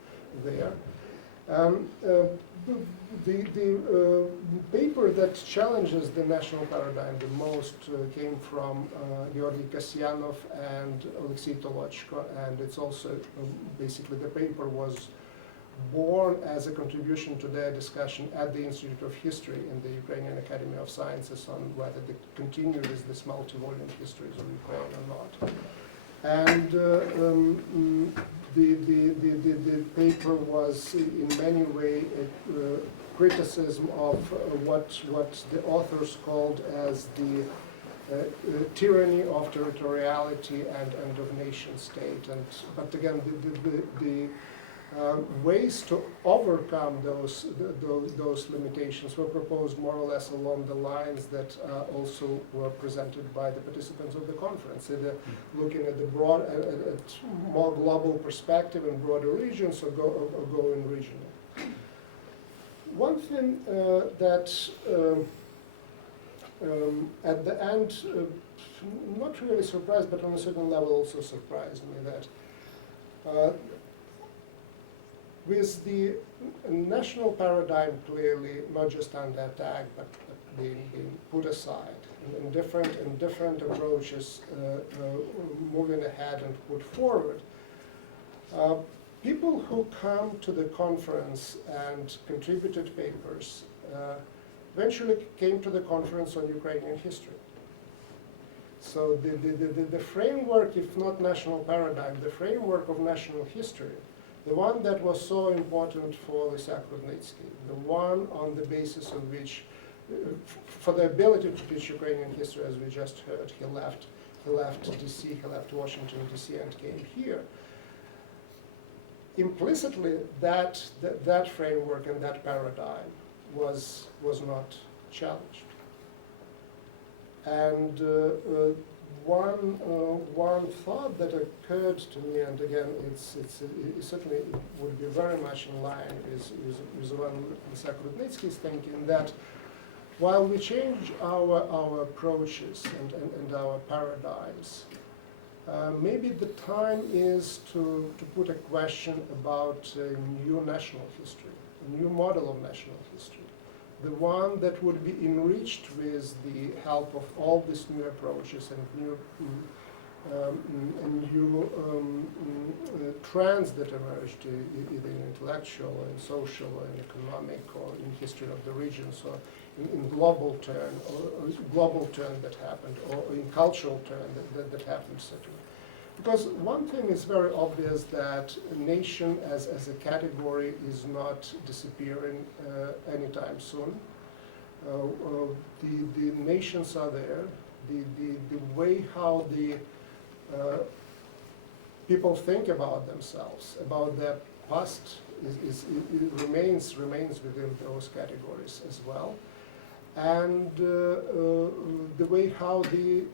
there. The paper that challenges the national paradigm the most came from Georgy Kasyanov and Alexei Tolochko, and it's also basically the paper was born as a contribution to their discussion at the Institute of History in the Ukrainian Academy of Sciences on whether they continue with this multi-volume histories of Ukraine or not. And the paper was in many ways a criticism of what the authors called as the tyranny of territoriality and of nation state. But again, the ways to overcome those limitations were proposed more or less along the lines that also were presented by the participants of the conference, looking at the broad, at more global perspective and broader regions, or going regional. One thing that at the end, not really surprised, but on a certain level also surprised me, that with the national paradigm clearly not just under attack, but being put aside, and different approaches moving ahead and put forward, people who come to the conference and contributed papers eventually came to the conference on Ukrainian history. So the framework, if not national paradigm, the framework of national history, the one that was so important for Lysiak Rudnytsky, the one on the basis of which, for the ability to teach Ukrainian history, as we just heard, he left DC, he left Washington DC and came here. Implicitly, that framework and that paradigm was not challenged. And one thought that occurred to me, and again, it certainly would be very much in line with Ivan Lysiak Rudnytsky's thinking, that while we change our approaches and our paradigms, maybe the time is to put a question about a new national history, a new model of national history. The one that would be enriched with the help of all these new approaches and new trends that emerged, either in intellectual, in social, in economic, or in history of the regions, or in global turn that happened, or in cultural turn that happened, certainly. Because one thing is very obvious, that a nation as a category is not disappearing anytime soon. The nations are there. The way how the people think about themselves, about their past, it remains within those categories as well. And the way how the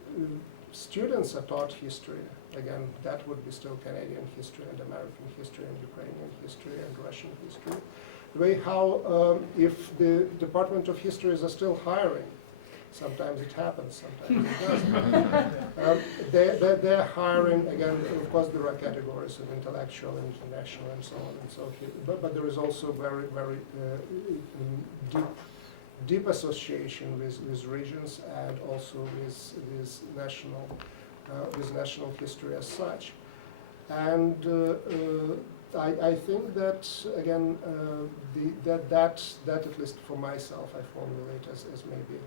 students are taught history, again, that would be still Canadian history and American history and Ukrainian history and Russian history. The way how, if the Department of Histories are still hiring, sometimes it happens, sometimes it doesn't. They're hiring, again, of course there are categories of intellectual, international, and so on and so forth, but there is also very, very deep association with regions, and also with national history as such. And I think that, again, that at least for myself, I formulate as maybe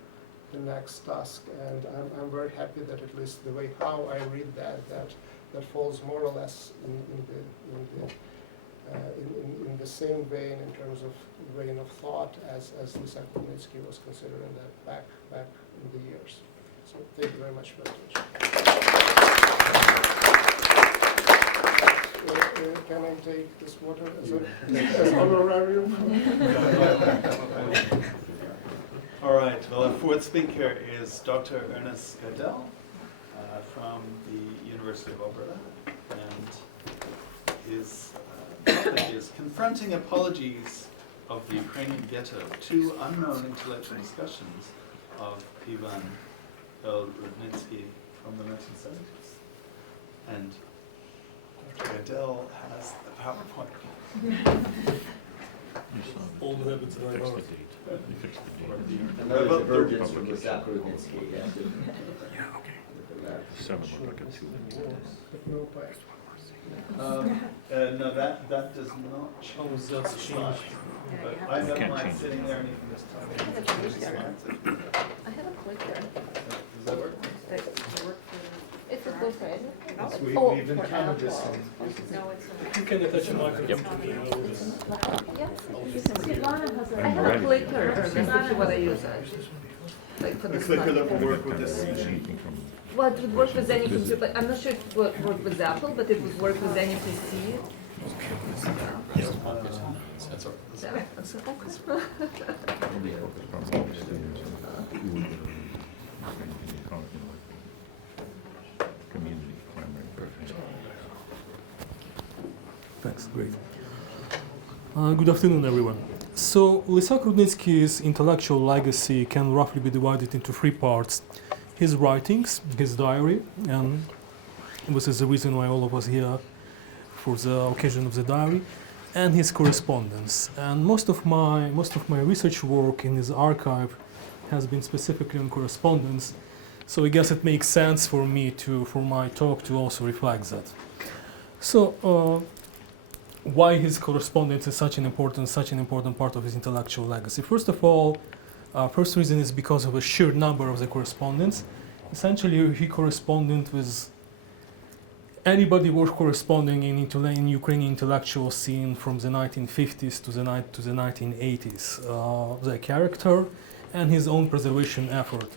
the next task, and I'm very happy that at least the way how I read that falls more or less in the same vein in terms of vein of thought as Lysiak Rudnytsky was considering that back in the years. So thank you very much for your attention. Can I take this water as honorarium? All right, well, our fourth speaker is Dr. Ernest Geidel from the University of Alberta, and his topic is Confronting Apologies of the Ukrainian Ghetto, Two Unknown Intellectual Discussions of Ivan Rudnytsky from the 1970s. And Dr. Geidel has the PowerPoint. All the habits that I learned. Another divergence from Lysiak Rudnytsky, yes. No pipe. No, that does not change. That's changed. But I don't mind sitting there and you can just tell me. I have a clicker. Does that work? It's a clicker. Yes, Oh, we've for encountered this Apple. in No, it's not. You can attach a microphone to me. I will just- Yes, I I have a clicker. That's actually what I use. Like for a the clicker slide. that will work with this machine. Well, it would work with any computer, but I'm not sure it would work with Apple, but it would work with any PC. That's all. So, Thanks, great. Good afternoon, everyone. So, Lysiak Rudnytsky's intellectual legacy can roughly be divided into three parts. His writings, his diary, and this is the reason why all of us here for the occasion of the diary, and his correspondence. And most of my research work in his archive has been specifically on correspondence. So I guess it makes sense for my talk to also reflect that. So why his correspondence is such an important part of his intellectual legacy? First of all, first reason is because of the sheer number of the correspondence. Essentially, he corresponded with anybody worth corresponding in Ukrainian intellectual scene from the 1950s to the 1980s. The character and his own preservation effort.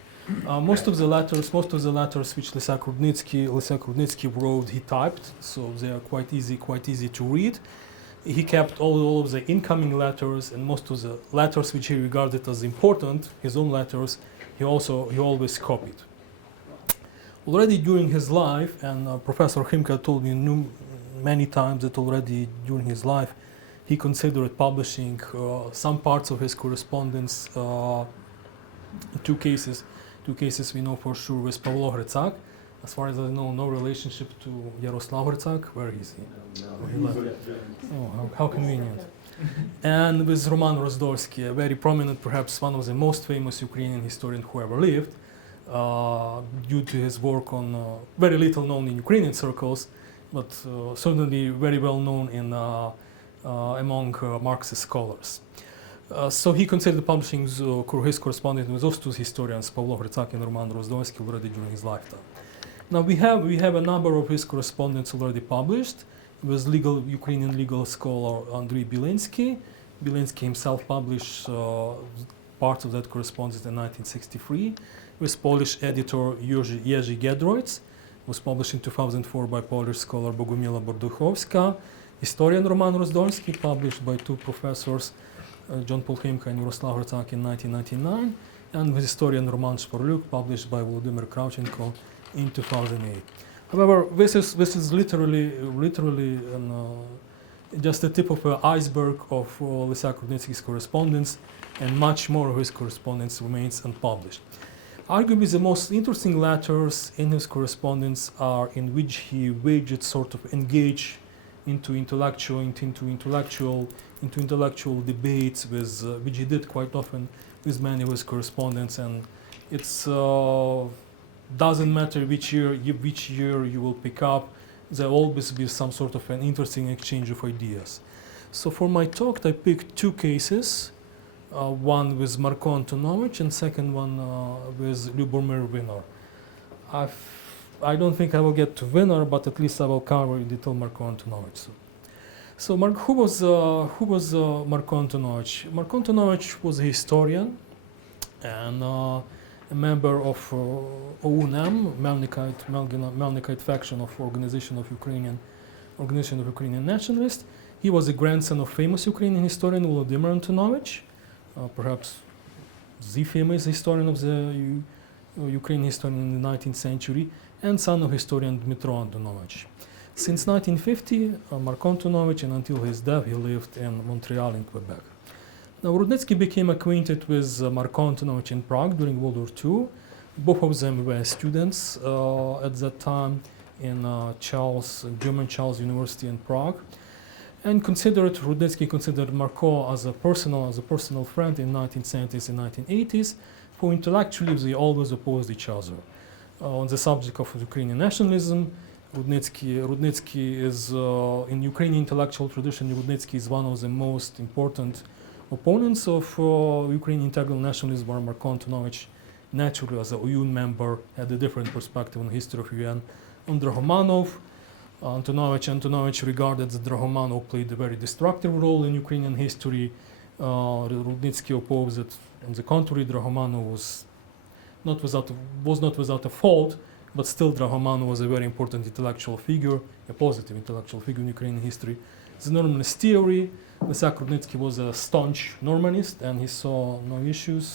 Most of the letters which Lysiak Rudnytsky wrote, he typed, so they are quite easy to read. He kept all of the incoming letters, and most of the letters which he regarded as important, his own letters, he always copied. Already during his life, and Professor Himka told me many times that already during his life, he considered publishing some parts of his correspondence. Two cases we know for sure with Pavlo Hrycak. As far as I know, no relationship to Yaroslav Hrycak. Where is he? Where he left. Oh, how convenient. And with Roman Rozdolsky, a very prominent, perhaps one of the most famous Ukrainian historian who ever lived, due to his work on very little known in Ukrainian circles, but certainly very well known among Marxist scholars. So he considered publishing his correspondence with those two historians, Pavlo Hrycak and Roman Rozdolsky, already during his lifetime. Now we have a number of his correspondence already published. With Ukrainian legal scholar Andriy Bilensky. Bilensky himself published parts of that correspondence in 1963. With Polish editor Jerzy Giedroyc. Was published in 2004 by Polish scholar Bogumiła Borduchowska. Historian Roman Rozdolsky, published by two professors, John Paul Himka and Yaroslav Hrycak in 1999, and with historian Roman Shporlyuk, published by Volodymyr Kravchenko in 2008. However, this is literally just the tip of the iceberg of Lysiak Rudnytsky's correspondence, and much more of his correspondence remains unpublished. Arguably, the most interesting letters in his correspondence are in which he waged sort of engage into intellectual debates with which he did quite often with many of his correspondents, and it's doesn't matter which year you will pick up, there will always be some sort of an interesting exchange of ideas. So for my talk, I picked two cases, one with Marko Antonovich and second one with Lyubomir Winer. I don't think I will get to Winer, but at least I will cover in detail Marko Antonovich. So who was Marko Antonovich? Marko Antonovich was a historian, and a member of OUN-M, Melnikite faction of Organization of Ukrainian Nationalists. He was a grandson of famous Ukrainian historian Volodymyr Antonovich, perhaps the famous historian of the Ukrainian historian in the 19th century, and son of historian Dmitro Antonovich. Since 1950, Mark Antonovich, and until his death, he lived in Montreal in Quebec. Now, Rudnytsky became acquainted with Mark Antonovich in Prague during World War II. Both of them were students at that time in German Charles University in Prague, and Rudnytsky considered Marko as a personal friend in 1970s and 1980s, who intellectually they always opposed each other. On the subject of Ukrainian nationalism, Rudnytsky is, in Ukrainian intellectual tradition, Rudnytsky is one of the most important opponents of Ukrainian integral nationalism, while Mark Antonovich, naturally as a UN member, had a different perspective on the history of UN. On Drahomanov, Antonovich regarded that Drahomanov played a very destructive role in Ukrainian history. Rudnytsky opposed it. On the contrary, Drahomanov was not without a fault, but still Drahomanov was a very important intellectual figure, a positive intellectual figure in Ukrainian history. The Normanist theory, Lysiak Rudnytsky was a staunch Normanist, and he saw no issues,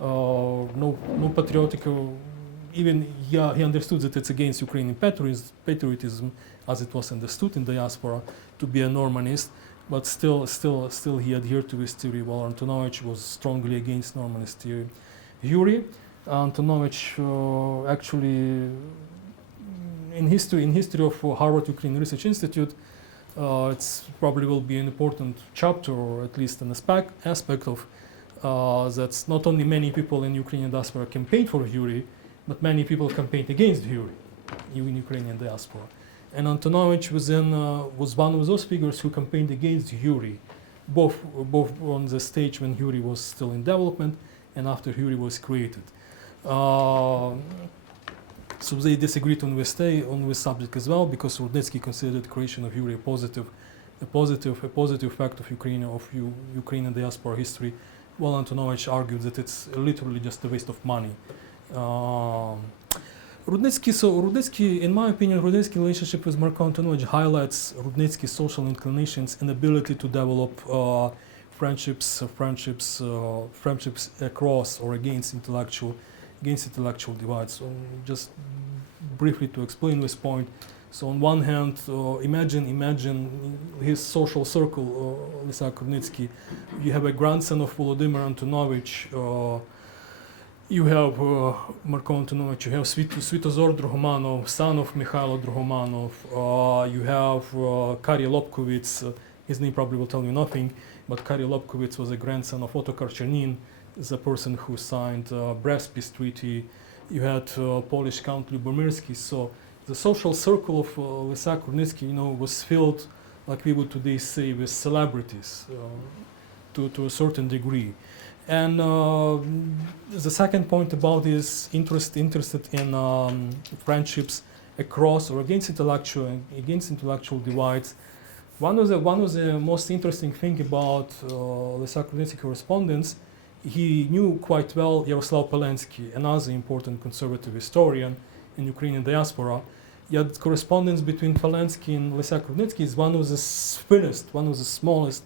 no patriotic, he understood that it's against Ukrainian patriotism, as it was understood in diaspora, to be a Normanist, but still he adhered to this theory, while Antonovich was strongly against Normanist theory. Antonovich actually, in history of Harvard Ukrainian Research Institute, it's probably will be an important chapter, or at least an aspect of that's not only many people in Ukrainian diaspora campaigned for Yuri, but many people campaigned against Yuri in Ukrainian diaspora. And Antonovich was one of those figures who campaigned against Yuri, both on the stage when Yuri was still in development and after Yuri was created. So they disagreed on this subject as well, because Rudnytsky considered creation of Yuri a positive fact of Ukrainian diaspora history, while Antonovich argued that it's literally just a waste of money. Rudnytsky, in my opinion, Rudnytsky's relationship with Mark Antonovich highlights Rudnytsky's social inclinations and ability to develop friendships across or against intellectual divides. So just briefly to explain this point. So on one hand, imagine his social circle, Lysiak Rudnytsky. You have a grandson of Volodymyr Antonovich. You have Marko Antonovich, you have Sviatozar Drahomanov, son of Mikhailo Drahomanov. You have Kari Lobkovits, his name probably will tell you nothing, but Kari Lobkovits was a grandson of Ottokar Czernin, the person who signed Brest Peace Treaty. You had Polish Count Lubomirsky. So the social circle of Lysiak Rudnytsky, was filled, like we would today say, with celebrities to a certain degree. And the second point about his interested in friendships across or against intellectual divides. One of the most interesting thing about Lysiak Rudnytsky correspondence, he knew quite well Yaroslav Pelensky, another important conservative historian in Ukrainian diaspora. Yet correspondence between Pelensky and Lysiak Rudnytsky is one of the thinnest, one of the smallest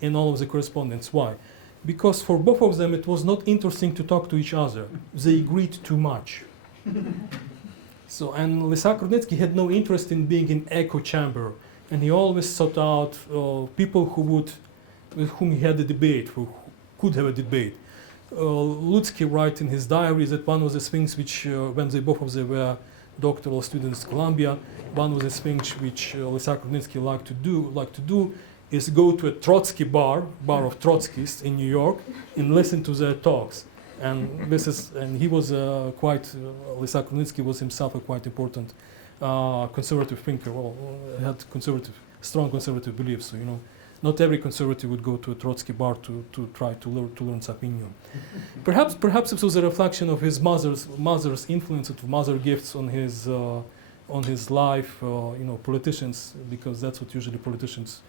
in all of the correspondence. Why? Because for both of them it was not interesting to talk to each other. They agreed too much. And Lysiak Rudnytsky had no interest in being in echo chamber, and he always sought out people with whom he had a debate, who could have a debate. Lutsky writes in his diaries that one of the things which, when both of them were doctoral students at Columbia, one of the things which Lysiak Rudnytsky liked to do is go to a Trotsky bar of Trotskyists in New York, and listen to their talks. And he was Lysiak Rudnytsky was himself a quite important conservative thinker, or had strong conservative beliefs. So, not every conservative would go to a Trotsky bar to try to learn his opinion. Perhaps it was a reflection of his mother's influence, of mother gifts on his life. Politicians, because that's what usually politicians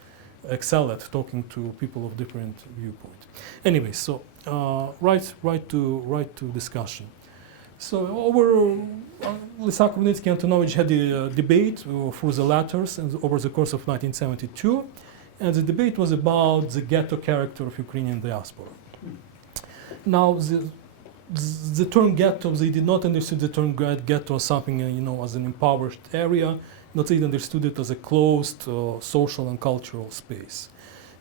excel at talking to people of different viewpoint. Anyway, so right to discussion. So Lysiak Rudnytsky and Antonovich had a debate through the letters and over the course of 1972, and the debate was about the ghetto character of Ukrainian diaspora. Now, the term ghetto, they did not understand the term ghetto as something, as an impoverished area, not they understood it as a closed social and cultural space.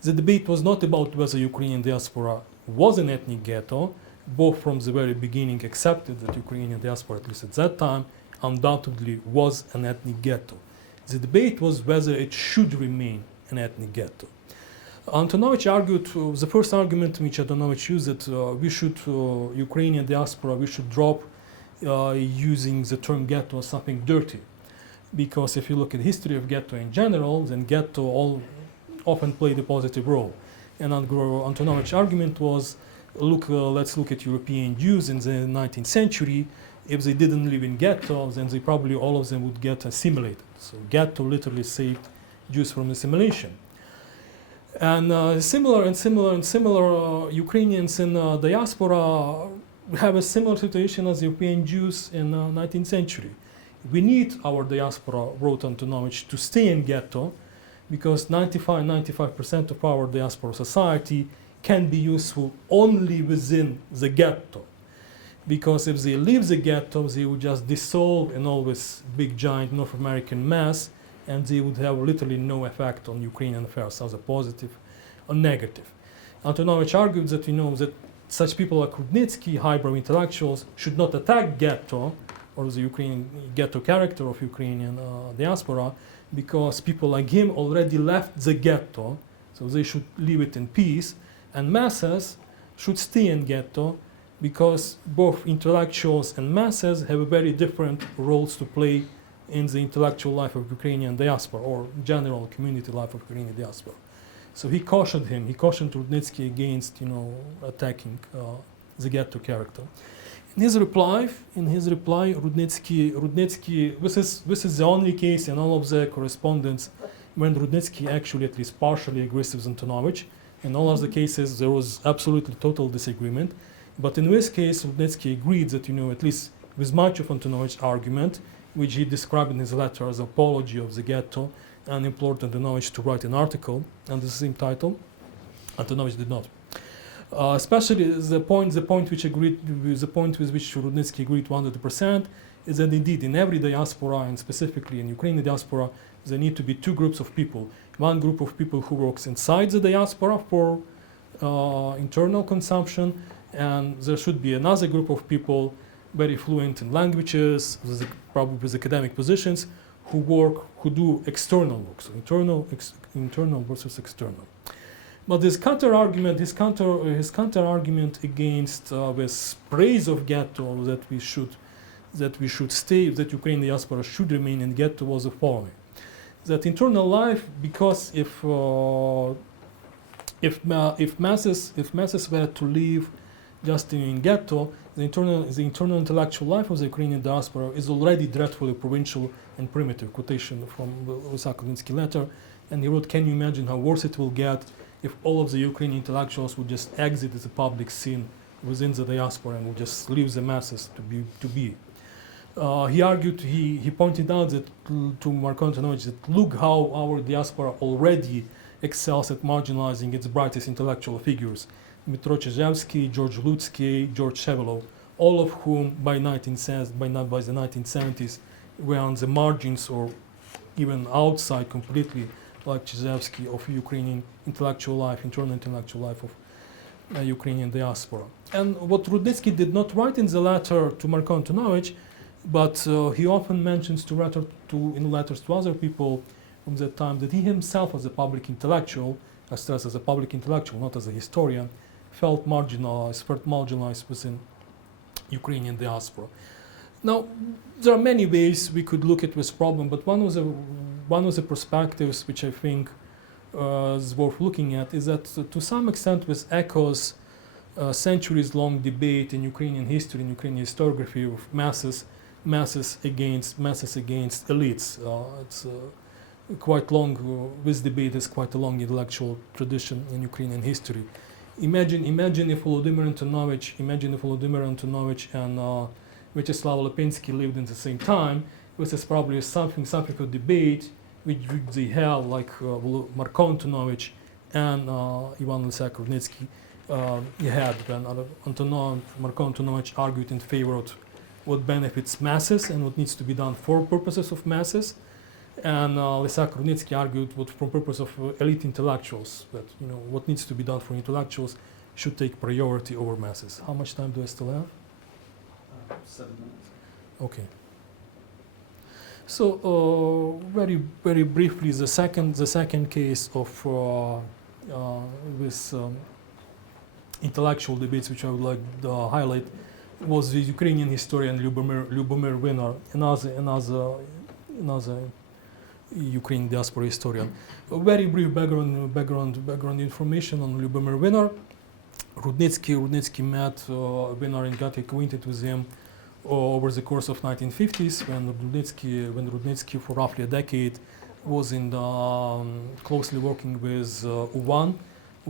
The debate was not about whether Ukrainian diaspora was an ethnic ghetto. Both from the very beginning accepted that Ukrainian diaspora, at least at that time, undoubtedly was an ethnic ghetto. The debate was whether it should remain an ethnic ghetto. Antonovich argued, the first argument which Antonovich used, that Ukrainian diaspora, we should drop using the term ghetto as something dirty. Because if you look at the history of ghetto in general, then ghetto often played a positive role. And Antonovich's argument was, let's look at European Jews in the 19th century. If they didn't live in ghettos, then probably all of them would get assimilated. So ghetto literally saved Jews from assimilation. And similar Ukrainians in diaspora have a similar situation as European Jews in the 19th century. We need our diaspora, wrote Antonovich, to stay in ghetto because 95% of our diaspora society can be useful only within the ghetto. Because if they leave the ghetto, they would just dissolve in all this big giant North American mass, and they would have literally no effect on Ukrainian affairs, either positive or negative. Antonovich argued that that such people like Rudnytsky, highbrow intellectuals, should not attack ghetto or the Ukrainian ghetto character of Ukrainian diaspora, because people like him already left the ghetto, so they should leave it in peace. And masses should stay in ghetto because both intellectuals and masses have very different roles to play in the intellectual life of Ukrainian diaspora or general community life of Ukrainian diaspora. So he cautioned Rudnytsky against attacking the ghetto character. In his reply, Rudnytsky, this is the only case in all of the correspondence when Rudnytsky actually at least partially agrees with Antonovich. In all other cases, there was absolutely total disagreement. But in this case, Rudnytsky agreed that, at least with much of Antonovich's argument, which he described in his letter as apology of the ghetto, and implored Antonovich to write an article under the same title. Antonovich did not. Especially the point with which Rudnytsky agreed 100% is that indeed in every diaspora, and specifically in Ukrainian diaspora, there need to be two groups of people. One group of people who works inside the diaspora for internal consumption, and there should be another group of people very fluent in languages, probably with academic positions, who do external work, so internal versus external. But his counter argument against this praise of ghetto that we should stay, that Ukrainian diaspora should remain in ghetto was the following: that internal life, because if masses were to live just in ghetto, the internal intellectual life of the Ukrainian diaspora is already dreadfully provincial and primitive. Quotation from the Lysiak Rudnytsky letter, and he wrote, "Can you imagine how worse it will get if all of the Ukrainian intellectuals would just exit the public scene within the diaspora and would just leave the masses to be?" He argued, he pointed out that to Marko Antonovich that look how our diaspora already excels at marginalizing its brightest intellectual figures. Dmytro Chizhevsky, George Lutsky, George Shevelov, all of whom by the 1970s were on the margins or even outside completely, like Chizhevsky, of Ukrainian intellectual life, internal intellectual life of Ukrainian diaspora. And what Rudnytsky did not write in the letter to Marko Antonovich, but he often mentions in letters to other people from that time, that he himself as a public intellectual, I stress as a public intellectual, not as a historian, felt marginalized within Ukrainian diaspora. Now, there are many ways we could look at this problem, but one of the perspectives which I think is worth looking at is that to some extent this echoes centuries-long debate in Ukrainian history, in Ukrainian historiography, of masses against elites. quite long. This debate is quite a long intellectual tradition in Ukrainian history. Imagine if Volodymyr Antonovich and Vyacheslav Lipinski lived in the same time. This is probably something of debate which they have, like Marko Antonovich and Ivan Lysiak Rudnytsky had when Marko Antonovich argued in favor of what benefits masses and what needs to be done for purposes of masses, and Lysiak Rudnytsky argued from purpose of elite intellectuals, that what needs to be done for intellectuals should take priority over masses. How much time do I still have? 7 minutes. Okay. So very briefly, the second case of this intellectual debates, which I would like to highlight, was the Ukrainian historian Lyubomir Wynar, another Ukrainian diaspora historian. A very brief background information on Lyubomir Wynar. Rudnytsky met Wynar and got acquainted with him over the course of 1950s, when Rudnytsky for roughly a decade was closely working with UVAN,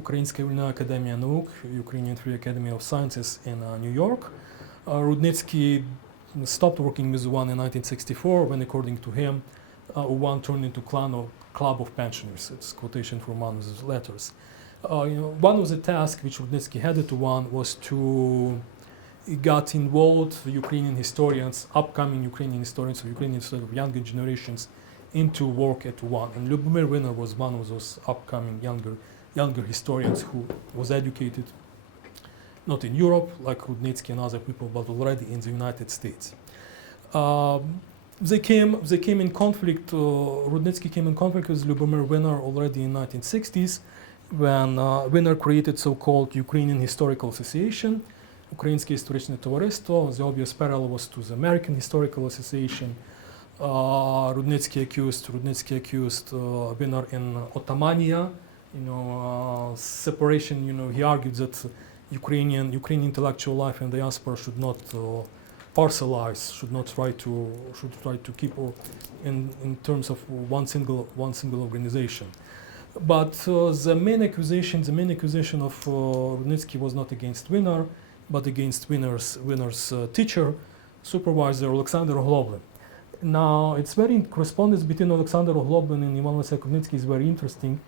Ukrainskая Вольная Академия Наук, Ukrainian Free Academy of Sciences in New York. Rudnytsky stopped working with UVAN in 1964 when, according to him, UVAN turned into club of pensioners. It's quotation from one of his letters. One of the tasks which Rudnytsky had at UVAN was to got involved Ukrainian historians, upcoming Ukrainian historians of younger generations, into work at UVAN. And Lyubomir Wynar was one of those upcoming younger historians who was educated not in Europe like Rudnytsky and other people, but already in the United States. They came in conflict. Rudnytsky came in conflict with Lyubomir Wynar already in 1960s, when Wynar created so-called Ukrainian Historical Association, Ukrainskie Историчне Товариство. The obvious parallel was to the American Historical Association. Rudnytsky accused Wynar in Ottomania, separation. He argued that Ukrainian intellectual life and diaspora should not parcelize, should try to keep in terms of one single organization. But the main accusation of Rudnytsky was not against Wynar, but against Wynar's teacher, supervisor Alexander Oglobin. Now, correspondence between Alexander Oglobin and Ivan Lysiak Rudnytsky is very interesting,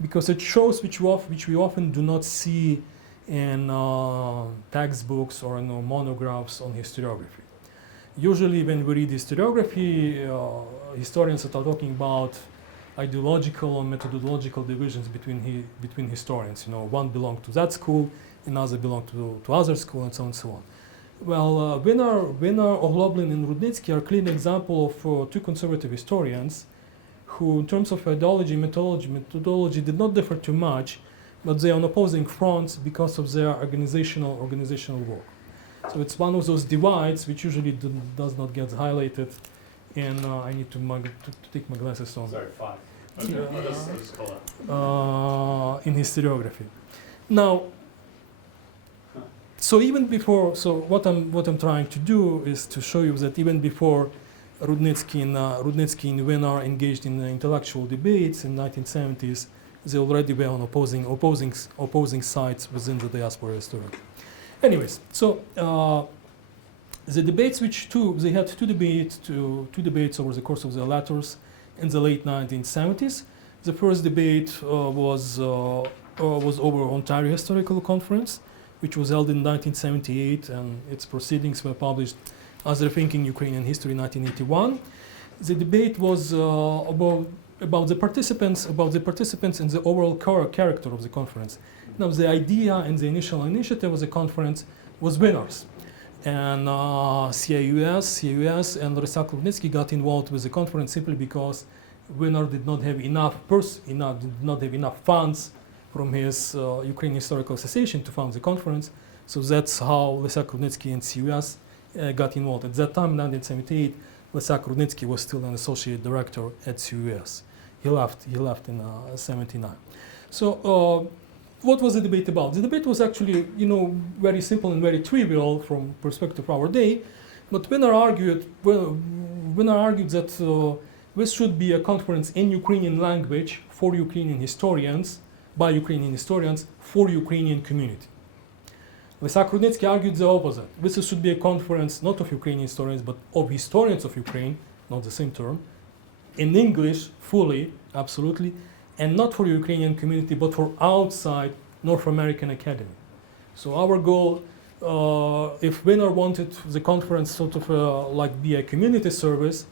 because it shows which we often do not see in textbooks or in monographs on historiography. Usually, when we read historiography, historians are talking about ideological and methodological divisions between historians. One belonged to that school, another belonged to other school, and so on and so on. Well, Wynar, Oglobin, and Rudnytsky are clear example of two conservative historians who, in terms of ideology, methodology, did not differ too much, but they are on opposing fronts because of their organizational work. So it's one of those divides which usually does not get highlighted. And I need to take my glasses on. Sorry, 5. Okay, just call out. In historiography. Now, so what I'm trying to do is to show you that even before Rudnytsky and Wynar engaged in intellectual debates in 1970s, they already were on opposing sides within the diaspora historiography. Anyways, so the debates they had two debates over the course of their letters in the late 1970s. The first debate was over Ontario Historical Conference, which was held in 1978, and its proceedings were published as Rethinking Ukrainian History in 1981. The debate was about the participants and the overall character of the conference. Now, the idea and the initial initiative of the conference was Wynar's. And CIUS and Lysiak Rudnytsky got involved with the conference simply because Wynar did not have enough funds from his Ukrainian Historical Association to found the conference. So that's how Lysiak Rudnytsky and CIUS got involved. At that time, in 1978, Lysiak Rudnytsky was still an associate director at CIUS. He left in '79. So what was the debate about? The debate was actually, very simple and very trivial from perspective of our day. But Wynar argued that This should be a conference in Ukrainian language for Ukrainian historians, by Ukrainian historians, for Ukrainian community. Lysiak Rudnytsky argued the opposite. This should be a conference not of Ukrainian historians, but of historians of Ukraine, not the same term, in English, fully, absolutely, and not for Ukrainian community, but for outside North American Academy. So our goal, if winner wanted the conference sort of like be a community service,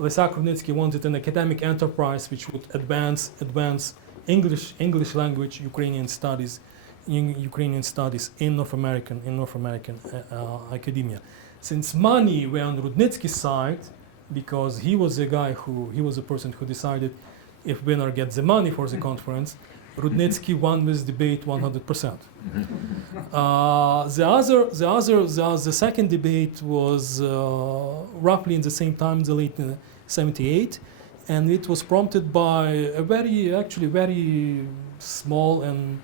Lysiak Rudnytsky wanted an academic enterprise which would advance English language Ukrainian studies in North American academia. Since money were on Rudnytsky's side, because he was the person who decided if winner gets the money for the conference, Rudnytsky won this debate 100%. The second debate was roughly in the same time, the late 78, and it was prompted by a very small and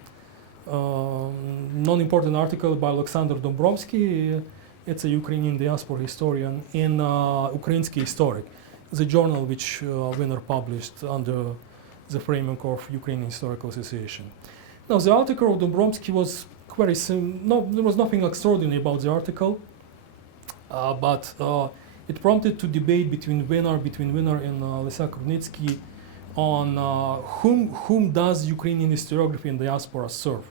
non-important article by Alexander Dombrowski. It's a Ukrainian diaspora historian in Ukrainsky Historic, the journal which winner published under the framework of Ukrainian Historical Association. Now, the article of Dombrowski was very there was nothing extraordinary about the article, but it prompted to debate between winner and Lysiak Rudnytsky on whom does Ukrainian historiography and diaspora serve,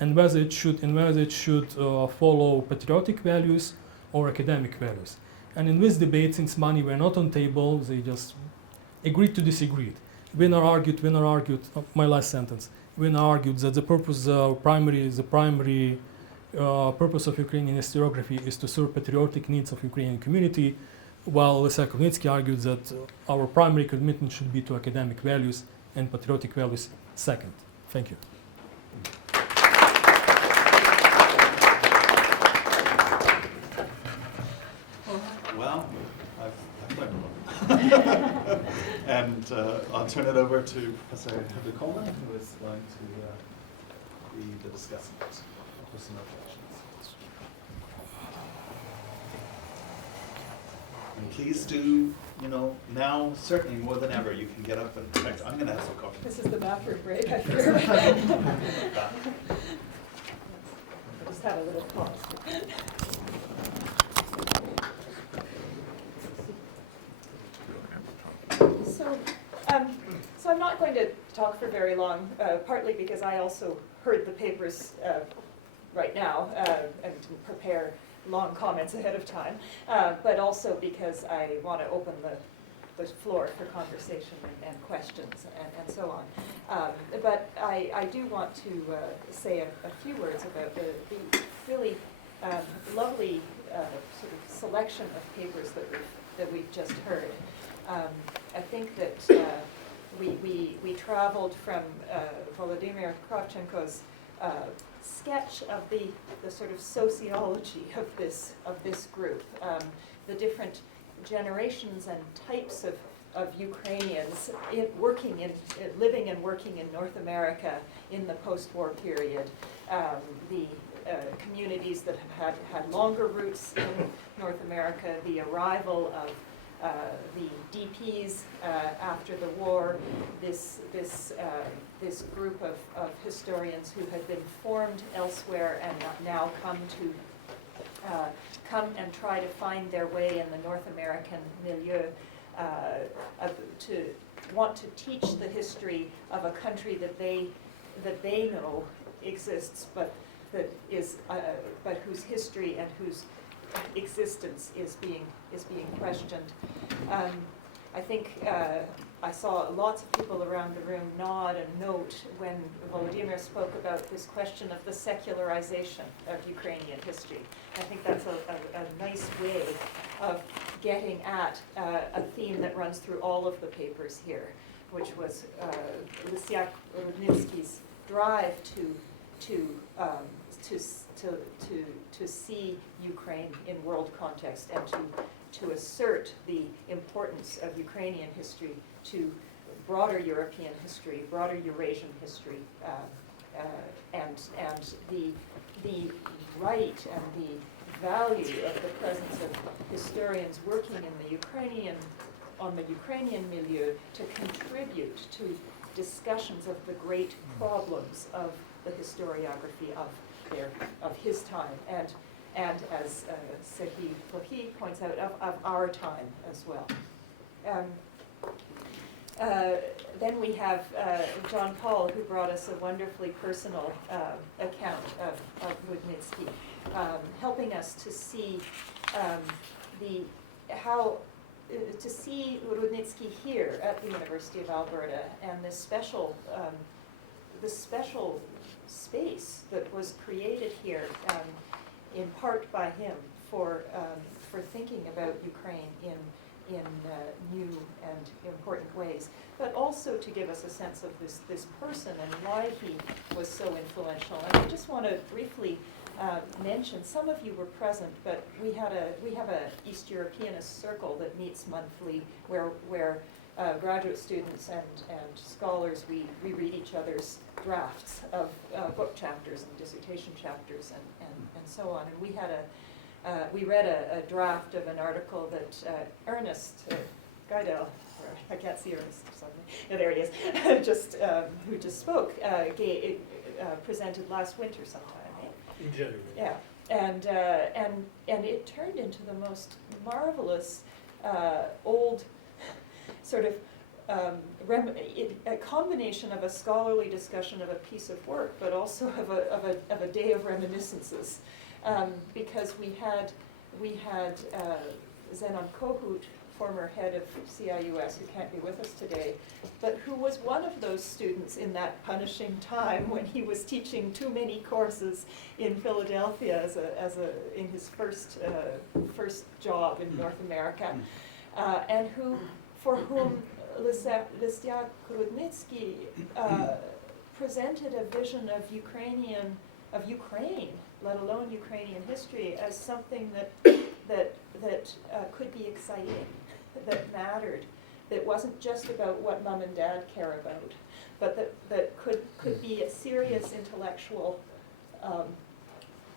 and whether it should follow patriotic values or academic values. And in this debate, since money were not on table, they just agreed to disagree. Winner argued. My last sentence. Winner argued that the primary purpose of Ukrainian historiography is to serve patriotic needs of Ukrainian community, while Lysiak Rudnytsky argued that our primary commitment should be to academic values and patriotic values second. Thank you. Well, I've learned a lot. And I'll turn it over to Professor Dukolma, who is going to be the discussant for some reflections. And please do, now certainly more than ever, you can get up and I'm going to have some coffee. This is the bathroom break, I fear. I'll just have a little pause. So I'm not going to talk for very long, partly because I also heard the papers right now and didn't prepare long comments ahead of time, but also because I want to open the floor for conversation and questions and so on. But I do want to say a few words about the really lovely sort of selection of papers that we've just heard. I think that we traveled from Volodymyr Kravchenko's sketch of the sort of sociology of this group, the different generations and types of Ukrainians living and working in North America in the post-war period, the communities that have had longer roots in North America, the arrival of the DPs after the war, this group of historians who had been formed elsewhere and now come and try to find their way in the North American milieu, to want to teach the history of a country that they know exists, but whose history and whose existence is being questioned. I think I saw lots of people around the room nod and note when Volodymyr spoke about this question of the secularization of Ukrainian history. I think that's a nice way of getting at a theme that runs through all of the papers here, which was Lysiak Rudnytsky's drive to see Ukraine in world context and to assert the importance of Ukrainian history to broader European history, broader Eurasian history, and the right and the value of the presence of historians working in the Ukrainian on the Ukrainian milieu to contribute to discussions of the great problems of the historiography of his time, and as Serhiy Plokhy points out, of our time as well. Then we have John Paul, who brought us a wonderfully personal account of Rudnytsky, helping us to see to see Rudnytsky here at the University of Alberta, and this special space that was created here, in part by him, for thinking about Ukraine in new and important ways, but also to give us a sense of this person and why he was so influential. And I just want to briefly mention, some of you were present, but we have a East Europeanist circle that meets monthly, where graduate students and scholars, we read each other's drafts of book chapters and dissertation chapters and so on. And we read a draft of an article that Ernest Geidel, I can't see Ernest or something, no, there he is, who just spoke, presented last winter sometime. In January. Yeah, and it turned into the most marvelous old sort of a combination of a scholarly discussion of a piece of work, but also of a day of reminiscences, because we had Zenon Kohut, former head of CIUS, who can't be with us today, but who was one of those students in that punishing time when he was teaching too many courses in Philadelphia in his first job in North America, and for whom Lysiak Rudnytsky presented a vision of Ukraine, let alone Ukrainian history, as something that could be exciting, that mattered, that wasn't just about what mom and dad care about, but that could be a serious intellectual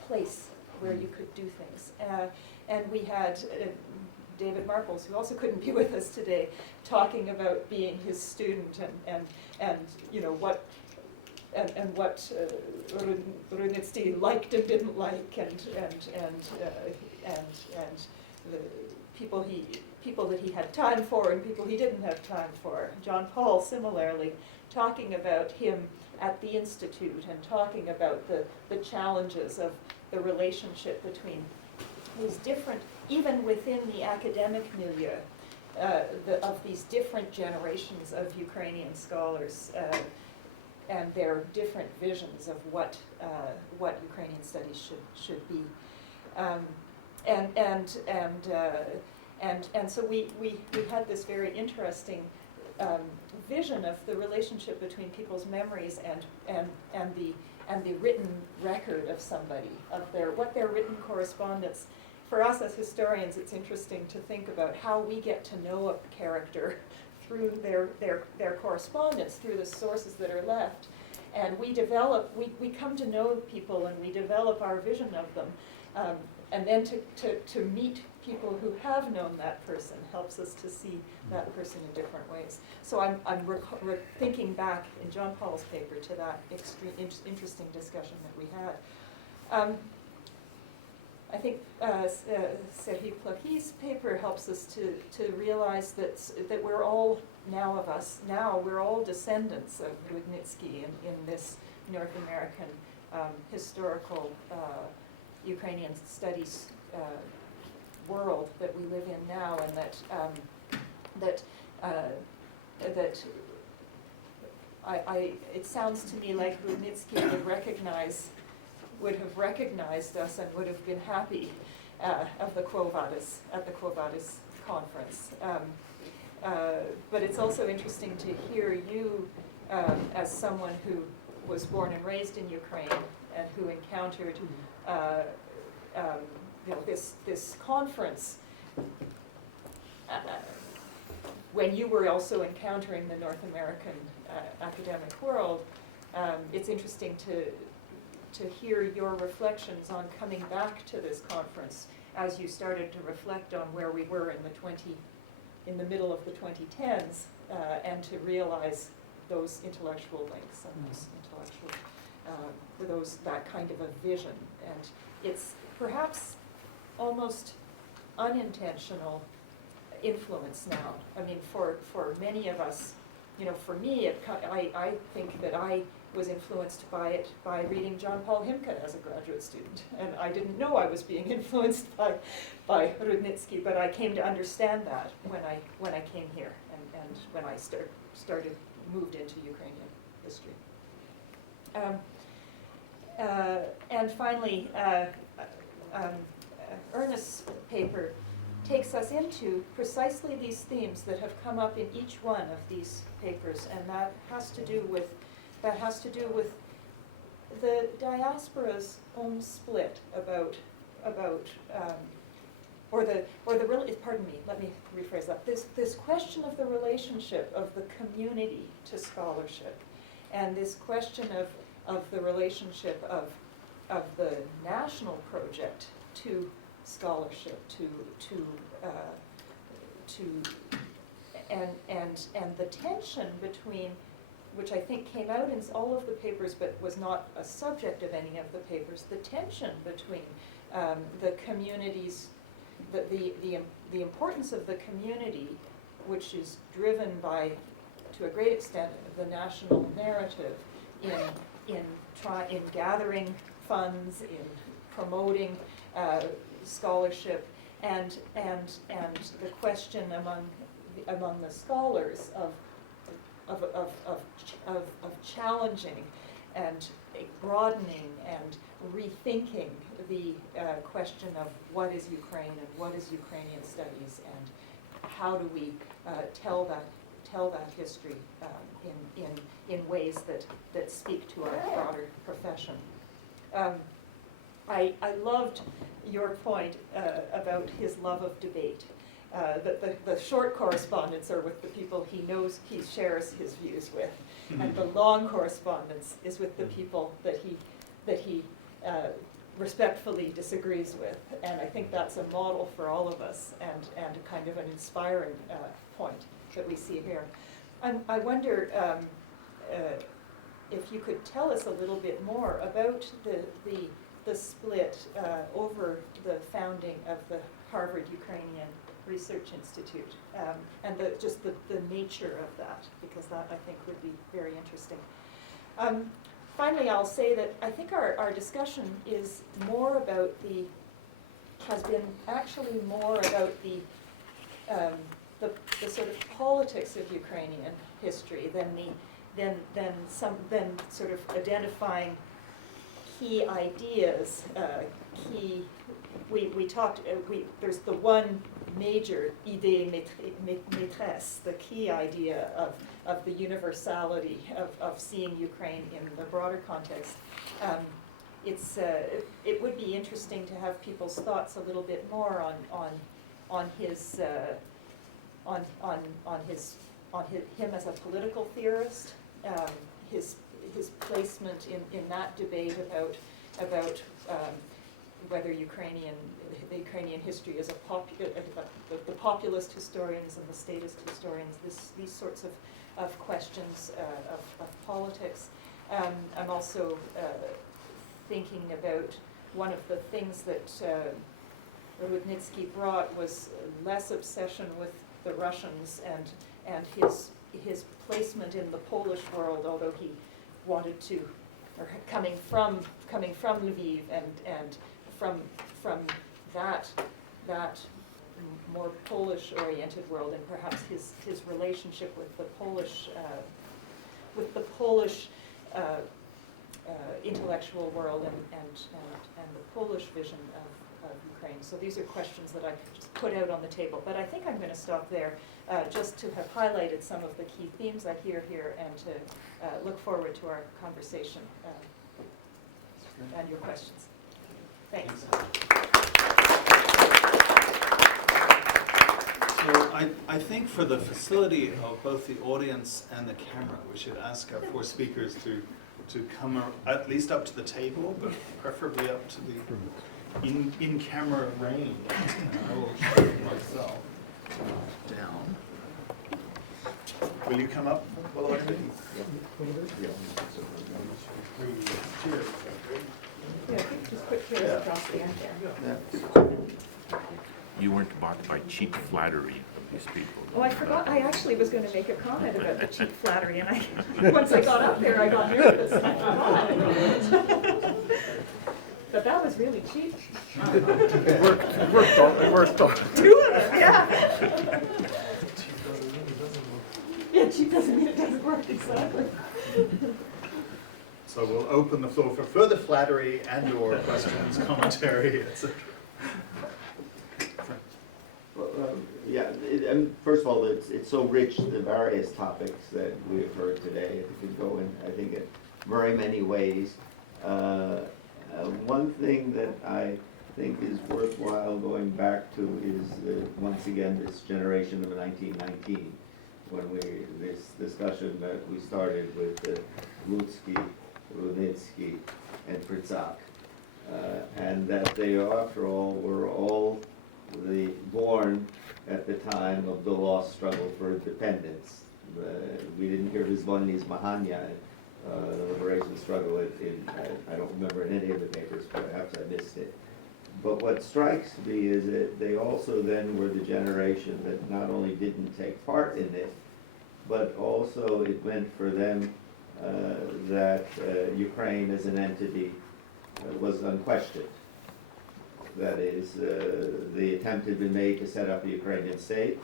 place where you could do things. And we had David Marples, who also couldn't be with us today, talking about being his student and you know what Rudnytsky liked and didn't like, and the people that he had time for and people he didn't have time for. John Paul similarly talking about him at the Institute and talking about the challenges of the relationship between these different, even within the academic milieu, of these different generations of Ukrainian scholars and their different visions of what Ukrainian studies should be. And so we had this very interesting vision of the relationship between people's memories and the written record of somebody, of what their written correspondence. For us as historians, it's interesting to think about how we get to know a character through their correspondence, through the sources that are left. And we come to know people and we develop our vision of them. And then to meet people who have known that person helps us to see that person in different ways. So I'm thinking back in John Paul's paper to that interesting discussion that we had. I think Serhiy Plokhy's paper helps us to realize that we're all, we're all descendants of Rudnytsky in this North American historical Ukrainian studies world that we live in now, and it sounds to me like Rudnytsky would have recognized us and would have been happy at the Quo Vadis conference. But it's also interesting to hear you, as someone who was born and raised in Ukraine and who encountered this conference when you were also encountering the North American academic world. It's interesting to hear your reflections on coming back to this conference as you started to reflect on where we were in the in the middle of the 2010s and to realize those intellectual links and those intellectual, that kind of a vision. And it's perhaps almost unintentional influence now. I mean, for many of us, you know, for me, I think that I was influenced by it by reading John Paul Himka as a graduate student, and I didn't know I was being influenced by Rudnytsky, but I came to understand that when I came here and when I moved into Ukrainian history. And finally, Ernest's paper takes us into precisely these themes that have come up in each one of these papers, and that has to do with the diaspora's own split pardon me, let me rephrase that. This question of the relationship of the community to scholarship, and this question of the relationship of the national project to scholarship, and the tension between, which I think came out in all of the papers but was not a subject of any of the papers, the tension between the communities, the importance of the community, which is driven by, to a great extent, the national narrative in gathering funds, in promoting scholarship, and the question among the scholars of challenging and broadening and rethinking the question of what is Ukraine and what is Ukrainian studies, and how do we tell that history in ways that speak to our broader profession. I loved your point about his love of debate. The short correspondence are with the people he knows he shares his views with, and the long correspondence is with the people that he respectfully disagrees with. And I think that's a model for all of us, and a kind of an inspiring point that we see here. I wonder if you could tell us a little bit more about the split over the founding of the Harvard Ukrainian Research Institute, and just the nature of that, because that I think would be very interesting. Finally, I'll say that I think our discussion is more about has been actually more about the sort of politics of Ukrainian history than sort of identifying key ideas, there's the one major idée maîtresse, the key idea of the universality of seeing Ukraine in the broader context. It would be interesting to have people's thoughts a little bit more on him as a political theorist, his placement in that debate about whether the Ukrainian history is the populist historians and the statist historians, these sorts of questions of politics. I'm also thinking about one of the things that Rudnytsky brought was less obsession with the Russians and his placement in the Polish world, although he wanted to, or coming from Lviv and from that more Polish-oriented world, and perhaps his relationship with the Polish intellectual world and the Polish vision of Ukraine. So these are questions that I just put out on the table. But I think I'm going to stop there, just to have highlighted some of the key themes I hear here, and to look forward to our conversation and your questions. Thanks. So I think for the facility of both the audience and the camera, we should ask our four speakers to come at least up to the table, but preferably up to the in-camera range. I will show myself down. Will you come up, Volodymyr? Yeah, I think just put chairs Yeah. across the end there. You weren't bought by cheap flattery of these people. Oh, I forgot, I actually was gonna make a comment about the cheap flattery, and once I got up there, I got nervous, and I forgot. But that was really cheap. It worked on. Two of them, yeah. Yeah, cheap doesn't mean it doesn't work, exactly. So we'll open the floor for further flattery and or questions, commentary, etc. Well, yeah, first of all, it's so rich, the various topics that we have heard today. It could go in, I think, in very many ways. One thing that I think is worthwhile going back to is, once again, this generation of 1919, when this discussion that we started with Lysiak, Rudnytsky, and Prague, and that they, after all, were all born at the time of the lost struggle for independence. We didn't hear Vyzvolny's Mahania, the liberation struggle I don't remember in any of the papers, perhaps I missed it. But what strikes me is that they also then were the generation that not only didn't take part in it, but also it meant for them that Ukraine as an entity was unquestioned. That is, the attempt had been made to set up a Ukrainian state.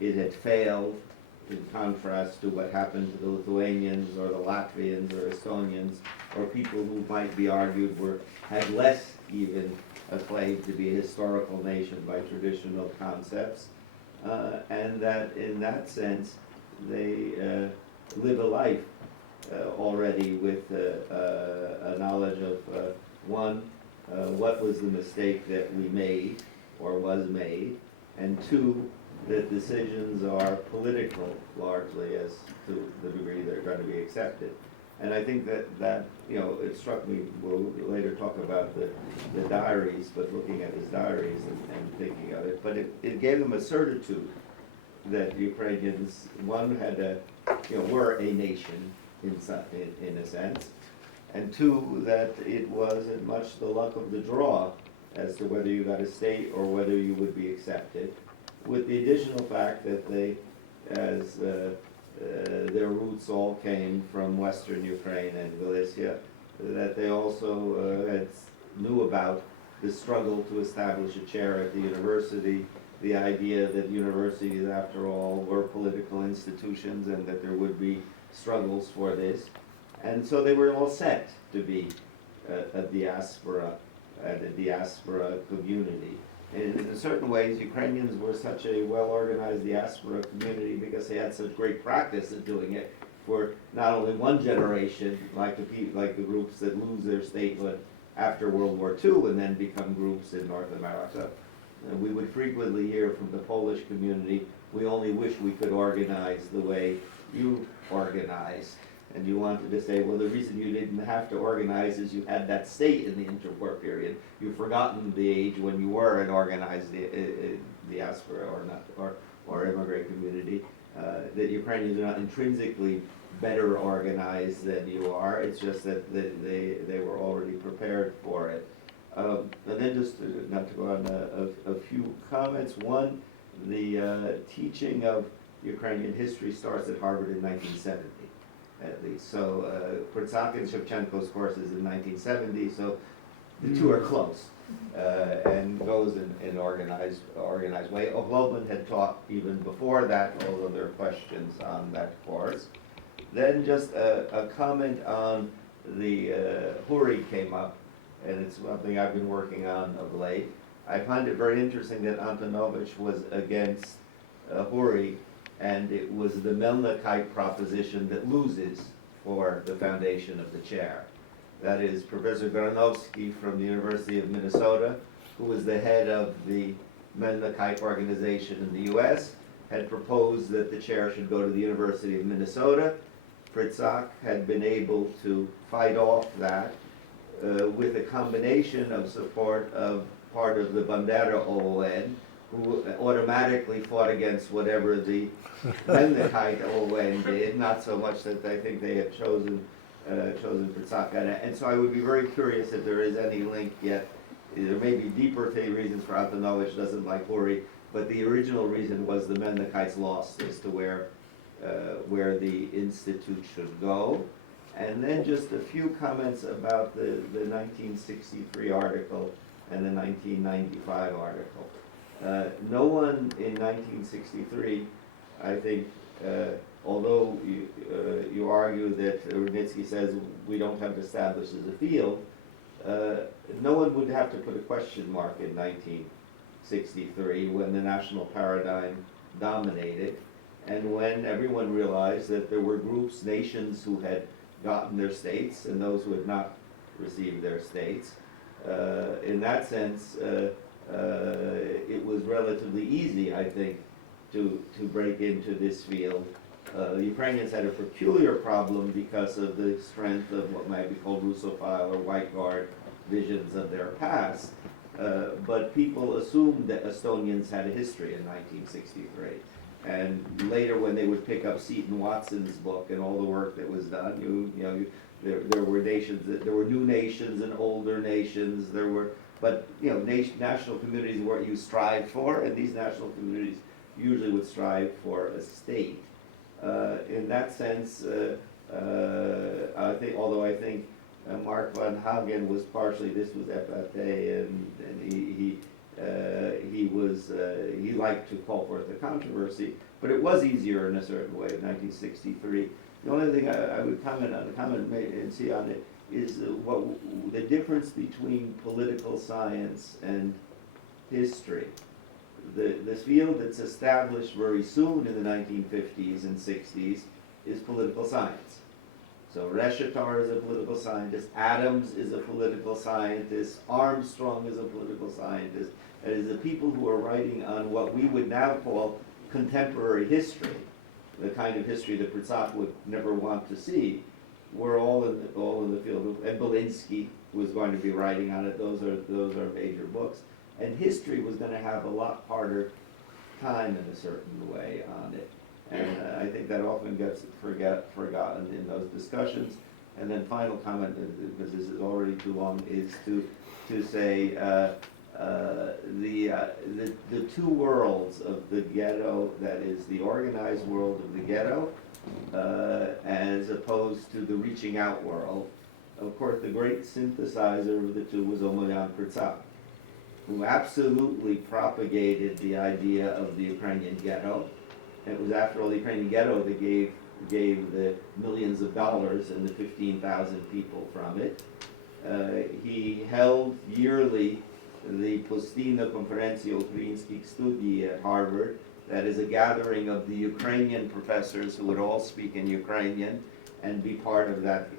It had failed, in contrast to what happened to the Lithuanians or the Latvians or Estonians, or people who might be argued had less even a claim to be a historical nation by traditional concepts, and that in that sense they live a life already with a knowledge of what was the mistake that we made or was made, and two, that decisions are political largely as to the degree they're going to be accepted. And I think that it struck me, we'll later talk about the diaries, but looking at his diaries and thinking of it, but it gave him a certitude that Ukrainians, one, were a nation in a sense, and two, that it was as much the luck of the draw as to whether you got a state or whether you would be accepted, with the additional fact that they, as their roots all came from Western Ukraine and Galicia, that they also knew about the struggle to establish a chair at the university, the idea that universities, after all, were political institutions and that there would be struggles for this. And so they were all set to be a diaspora and a diaspora community. And in certain ways, Ukrainians were such a well-organized diaspora community because they had such great practice at doing it for not only one generation, like the groups that lose their statehood after World War II and then become groups in North America. And we would frequently hear from the Polish community, we only wish we could organize the way you organize. And you wanted to say, well, the reason you didn't have to organize is you had that state in the interwar period. You've forgotten the age when you were an organized diaspora or immigrant community. That Ukrainians are not intrinsically better organized than you are. It's just that they were already prepared for it. And then just not to go on a few comments. One, the teaching of Ukrainian history starts at Harvard in 1970. At least. So Prague and Shevchenko's course is in 1970, so the two are close and goes in organized way. Oglobin had taught even before that, although there are questions on that course. Then just a comment on the Huri came up, and it's something I've been working on of late. I find it very interesting that Antonovich was against Huri, and it was the Melnikite proposition that loses for the foundation of the chair. That is, Professor Granovsky from the University of Minnesota, who was the head of the Melnikite organization in the US, had proposed that the chair should go to the University of Minnesota. Prague had been able to fight off that with a combination of support of part of the Bandera OON, who automatically fought against whatever the Mennonite Owen did, not so much that I think they had chosen Prague. And so I would be very curious if there is any link yet. There may be deeper reasons for Antonov, which doesn't like Huri, but the original reason was the Mennonites lost as to where the institute should go. And then just a few comments about the 1963 article and the 1995 article. No one in 1963, I think, although you argue that Rudnytsky says we don't have established as a field, no one would have to put a question mark in 1963 when the national paradigm dominated and when everyone realized that there were groups, nations who had gotten their states and those who had not received their states. In that sense, it was relatively easy, I think, to break into this field. The Ukrainians had a peculiar problem because of the strength of what might be called Russophile or White Guard visions of their past. But people assumed that Estonians had a history in 1963. And later, when they would pick up Seton Watson's book and all the work that was done, there were nations, there were new nations and older nations. But national communities were what you strive for, and these national communities usually would strive for a state. In that sense, I think, although I think Mark van Hagen was partially, this was FFA, and he liked to call forth the controversy, but it was easier in a certain way in 1963. The only thing I would comment and see on it is the difference between political science and history. The field that's established very soon in the 1950s and 60s is political science. So Reshetar is a political scientist, Adams is a political scientist, Armstrong is a political scientist. That is, the people who are writing on what we would now call contemporary history, the kind of history that Prague would never want to see, were all in the field. And Belinsky was going to be writing on it. Those are major books. And history was going to have a lot harder time in a certain way on it. And I think that often gets forgotten in those discussions. And then final comment, because this is already too long, is to say the two worlds of the ghetto, that is the organized world of the ghetto, as opposed to the reaching out world. Of course, the great synthesizer of the two was Omolyan Prague, who absolutely propagated the idea of the Ukrainian ghetto. It was, after all, the Ukrainian ghetto that gave the millions of dollars and the 15,000 people from it. He held yearly the Postійна конференція українських студій at Harvard. That is a gathering of the Ukrainian professors who would all speak in Ukrainian and be part of that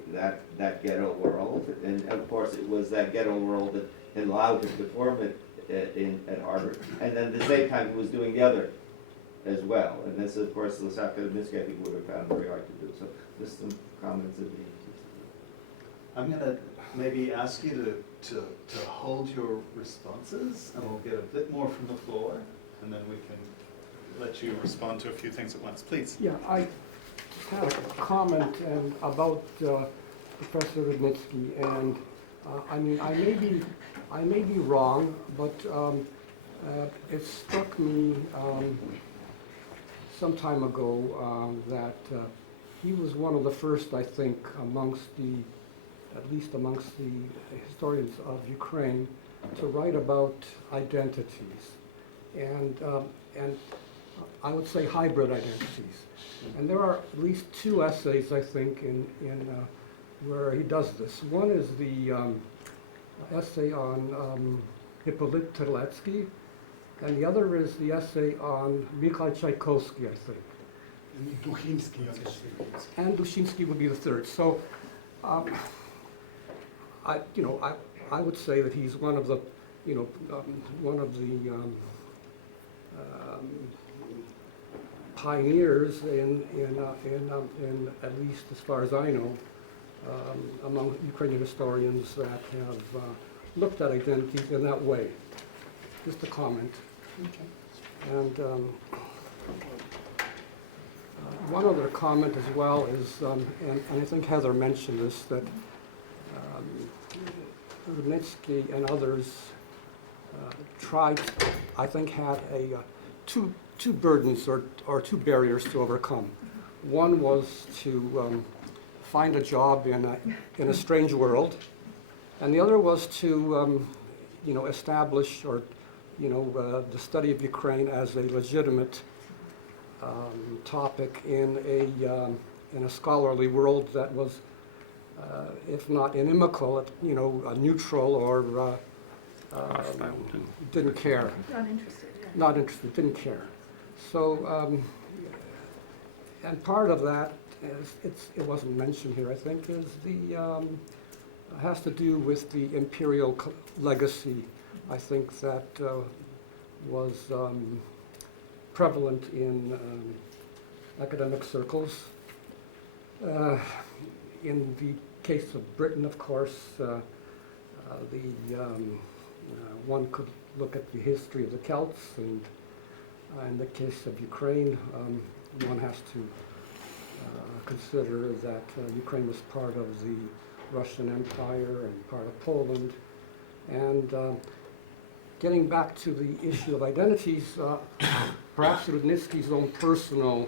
ghetto world. And of course, it was that ghetto world that allowed him to form it at Harvard. And then at the same time, he was doing the other as well. And this, of course, LaSalle College, I think, would have found very hard to do. So just some comments of me. I'm going to maybe ask you to hold your responses, and we'll get a bit more from the floor, and then we can let you respond to a few things at once. Please. Yeah, I had a comment about Professor Rudnytsky, and I mean, I may be wrong, but it struck me some time ago that he was one of the first, I think, at least amongst the historians of Ukraine, to write about identities, and I would say hybrid identities. And there are at least two essays, I think, in where he does this. One is the essay on Hippolyte Terlecki, and the other is the essay on Mikhail Tchaikovsky, I think. And Dushinsky, And Dushinsky would be the third. So, I would say that he's one of the, pioneers in at least as far as I know, among Ukrainian historians that have looked at identities in that way. Just a comment. Okay. And one other comment as well is, and I think Heather mentioned this, that Rudnytsky and others tried, I think, had two burdens or two barriers to overcome. One was to find a job in a strange world, and the other was to establish the study of Ukraine as a legitimate topic in a scholarly world that was, if not inimical, neutral or didn't care. Not interested, yeah. Not interested, didn't care. So, and part of that is, it wasn't mentioned here, I think, is has to do with the imperial legacy, I think, that was prevalent in academic circles. In the case of Britain, of course, one could look at the history of the Celts, and in the case of Ukraine, one has to consider that Ukraine was part of the Russian Empire and part of Poland. And getting back to the issue of identities, perhaps Rudnytsky's own personal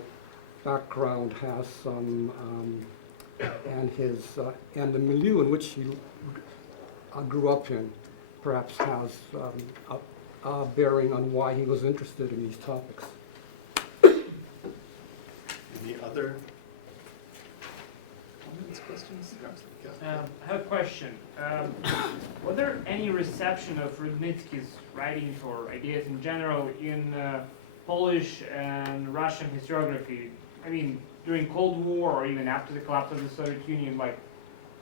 background has some, and the milieu in which he grew up in, perhaps has a bearing on why he was interested in these topics. Any other comments, questions? I have a question. Was there any reception of Rudnytsky's writings or ideas in general in Polish and Russian historiography? I mean, during Cold War or even after the collapse of the Soviet Union? Like,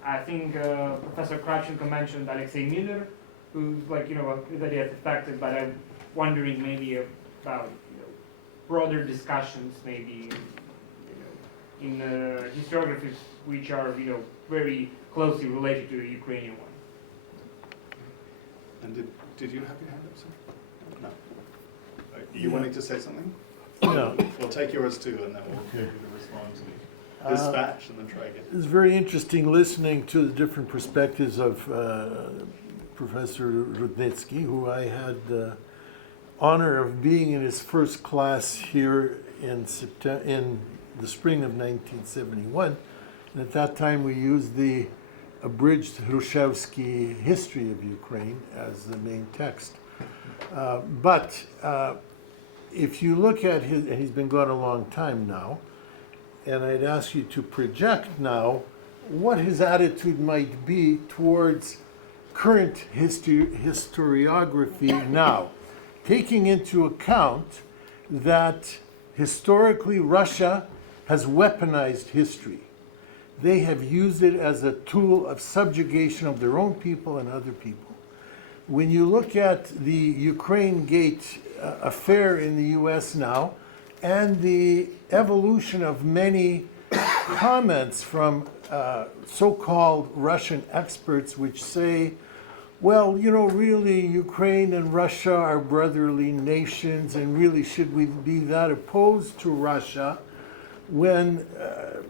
I think Professor Kravchenko mentioned Alexei Miller, who's that he has affected, but I'm wondering maybe about broader discussions maybe in historiographies which are very closely related to the Ukrainian one. And did you have your hand up, sir? No. Are you wanting to say something? No. We'll take yours too, and then we'll get you to respond to dispatch, and then try again. It's very interesting listening to the different perspectives of Professor Rudnytsky, who I had the honor of being in his first class here in the spring of 1971. And at that time we used the abridged Hrushevsky history of Ukraine as the main text. But if you look at he's been gone a long time now, and I'd ask you to project now what his attitude might be towards current historiography now, taking into account that historically Russia has weaponized history. They have used it as a tool of subjugation of their own people and other people. When you look at the Ukraine Gate affair in the US now, and the evolution of many comments from so-called Russian experts which say, well, really Ukraine and Russia are brotherly nations, and really should we be that opposed to Russia when,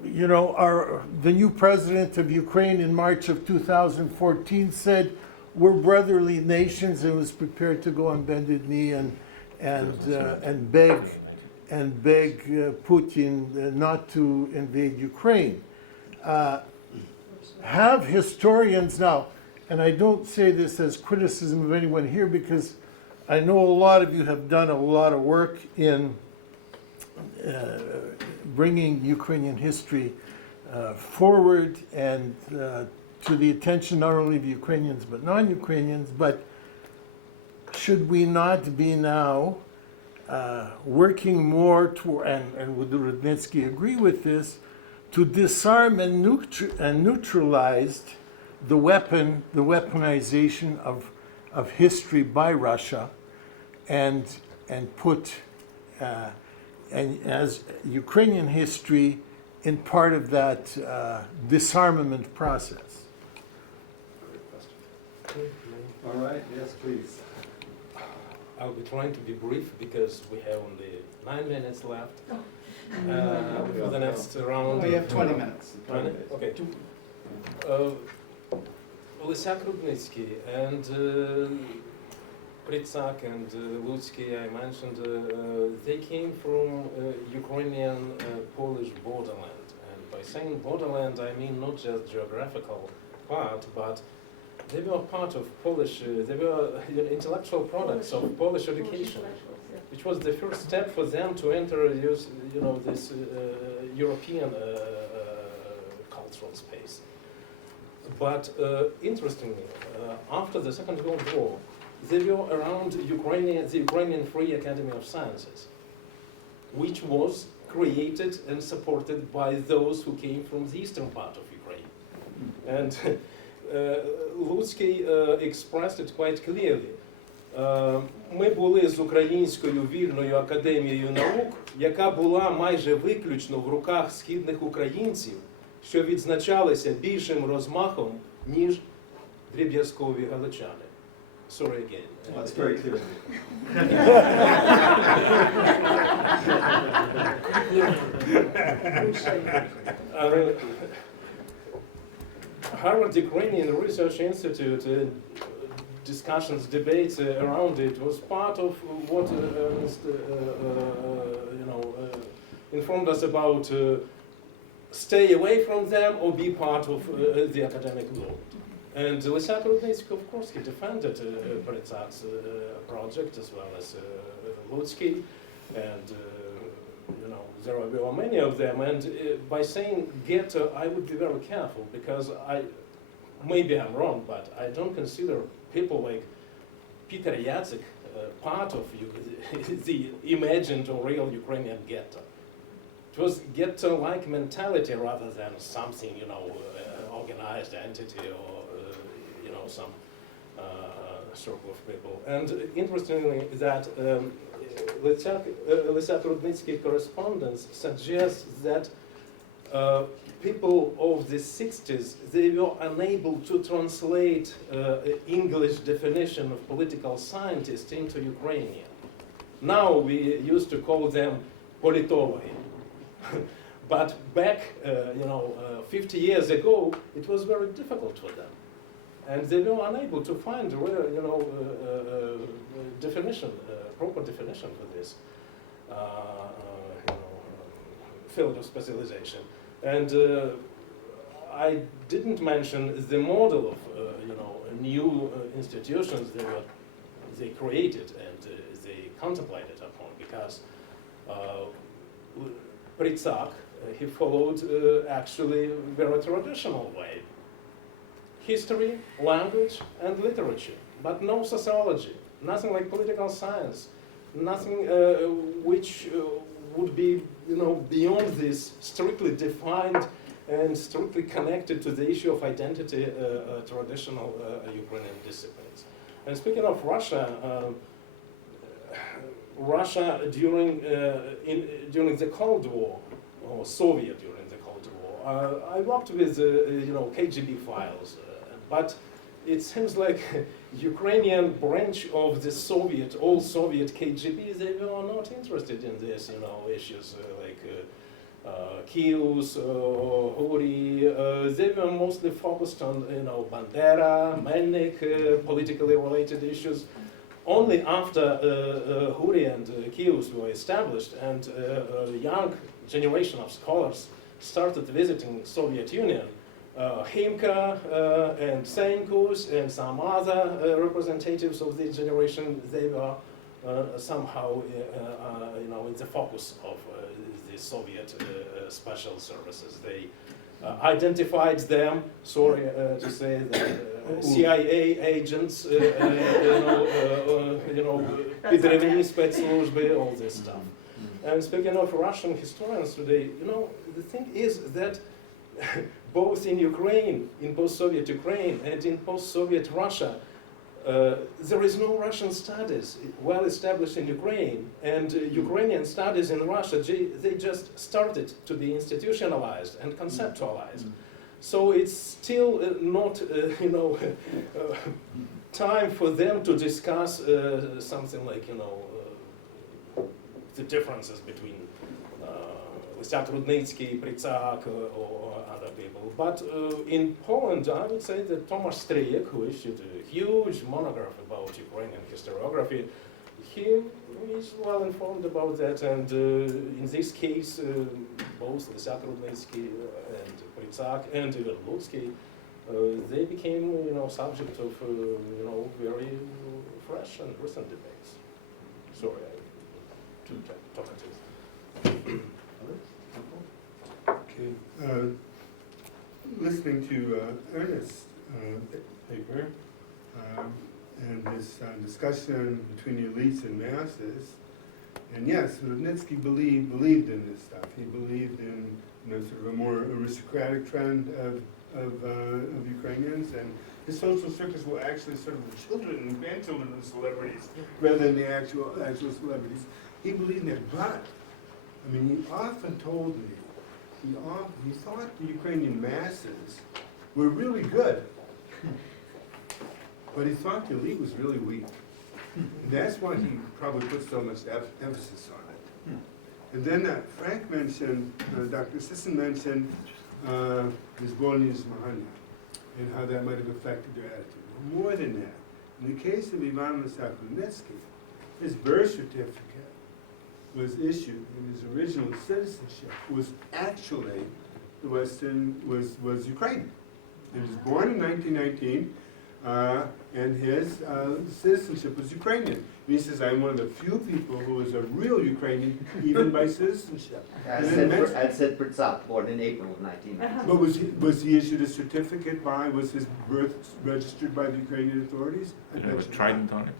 the new president of Ukraine in March of 2014 said, we're brotherly nations, and was prepared to go on bended knee and beg Putin not to invade Ukraine. Have historians now, and I don't say this as criticism of anyone here, because I know a lot of you have done a lot of work in bringing Ukrainian history forward and to the attention not only of Ukrainians but non-Ukrainians. But should we not be now working more toward, and would Rudnytsky agree with this, to disarm and neutralize the weaponization of history by Russia, and put and as Ukrainian history in part of that disarmament process? All right, yes, please. I'll be trying to be brief because we have only 9 minutes left for the next round. We have 20 minutes. 20? Okay. Lysiak Rudnytsky and Jacyk and Lysiak, I mentioned, they came from Ukrainian Polish borderland. And by saying borderland, I mean not just geographical part, but they were part of Polish, they were intellectual products of Polish education, which was the first step for them to enter, this European cultural space. But interestingly, after the Second World War, they were around the Ukrainian Free Academy of Sciences, which was created and supported by those who came from the eastern part of Ukraine. And Lysiak expressed it quite clearly. Ми були з Українською вільною академією наук, яка була майже виключно в руках східних українців, що відзначалися більшим розмахом, ніж дріб'язкові галичани. Sorry again. That's very clear. Harvard Ukrainian Research Institute discussions, debates around it was part of what informed us about stay away from them or be part of the academic world. And Lysiak Rudnytsky, of course, he defended Jacyk's project as well as Lysiak, and there were many of them. And by saying ghetto, I would be very careful because maybe I'm wrong, but I don't consider people like Peter Jacyk part of the imagined or real Ukrainian ghetto. It was ghetto-like mentality rather than something, organized entity or some circle of people. And interestingly, that Lysiak Rudnytsky correspondence suggests that people of the 60s, they were unable to translate English definition of political scientist into Ukrainian. Now we used to call them politologi. But back, 50 years ago, it was very difficult for them. And they were unable to find a definition, proper definition for this field of specialization. And I didn't mention the model of new institutions they created and they contemplated upon, because Jacyk, he followed actually a very traditional way. History, language, and literature, but no sociology, nothing like political science, nothing which would be, beyond this strictly defined and strictly connected to the issue of identity, traditional Ukrainian disciplines. And speaking of Russia, Russia during the Cold War, or Soviet during the Cold War, I worked with KGB files. But it seems like Ukrainian branch of the all Soviet KGB, they were not interested in this, issues like Kius, Huri. They were mostly focused on, Bandera, Melnik, politically related issues. Only after Huri and Kius were established and a young generation of scholars started visiting Soviet Union, Himka and Senkus and some other representatives of this generation, they were somehow in the focus of the Soviet special services. They identified them, sorry to say that, CIA agents, Pedreveni spецслужбы, all this stuff. And speaking of Russian historians today, the thing is that both in Ukraine, in post-Soviet Ukraine, and in post-Soviet Russia, there is no Russian studies well established in Ukraine, and Ukrainian studies in Russia, they just started to be institutionalized and conceptualized. So it's still not, time for them to discuss something like, the differences between Lysiak Rudnytsky, Jacyk, or other people. But in Poland, I would say that Tomasz Stryjek, who issued a huge monograph about Ukrainian historiography, he is well informed about that, and in this case, both Lysiak Rudnytsky and Jacyk and even Ludzky, they became, subject of, very fresh and recent debates. Sorry, I'm too talkative. Okay. Listening to Ernest's paper and this discussion between the elites and masses, and yes, Rudnytsky believed in this stuff. He believed in sort of a more aristocratic trend of Ukrainians, and his social circles were actually sort of the children and grandchildren of celebrities rather than the actual celebrities. He believed in that, but I mean, he often told me he thought the Ukrainian masses were really good, but he thought the elite was really weak. And that's why he probably put so much emphasis on it. And then Frank mentioned, Dr. Sisson mentioned Zborny's Mahania and how that might have affected their attitude. Well, more than that, in the case of Ivan Lysiak Rudnytsky, his birth certificate was issued, and his original citizenship was actually was Ukrainian. He was born in 1919, and his citizenship was Ukrainian. And he says, I'm one of the few people who is a real Ukrainian, even by citizenship. I said Prague, born in April of 1990. But was he issued a certificate was his birth registered by the Ukrainian authorities? Did it have a trident on it?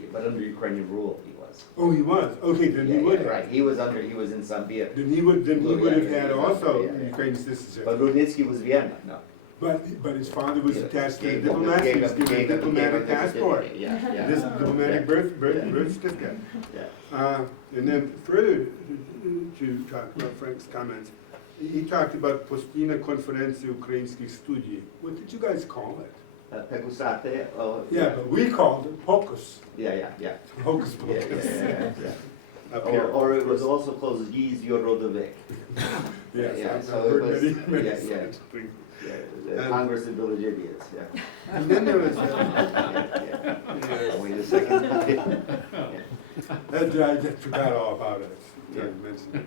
Yeah, but under Ukrainian rule, he was. Oh, he was. Okay, then he would. Right. He was in Sambir. Then he would have had also Ukrainian citizenship. But Rudnytsky was Vienna. No. But his father was attached to a Gave diplomat. He was given a him diplomatic the passport. certificate. Yeah. This diplomatic birth certificate. Yeah. And then further to talk about Frank's comments, he talked about Postійна конференція українських студій. What did you guys call it? Pekusate. Yeah, but we called it POCUS. Yeah. Hocus Yeah. pocus. Or it was also called Yiz Yorodovek. Yes, Yeah, I've so heard it was- many yeah, such yeah. things. The Congress of Village Idiots. Yeah. And then there was Wait a second. I forgot all about it. Yeah. Mentioned it.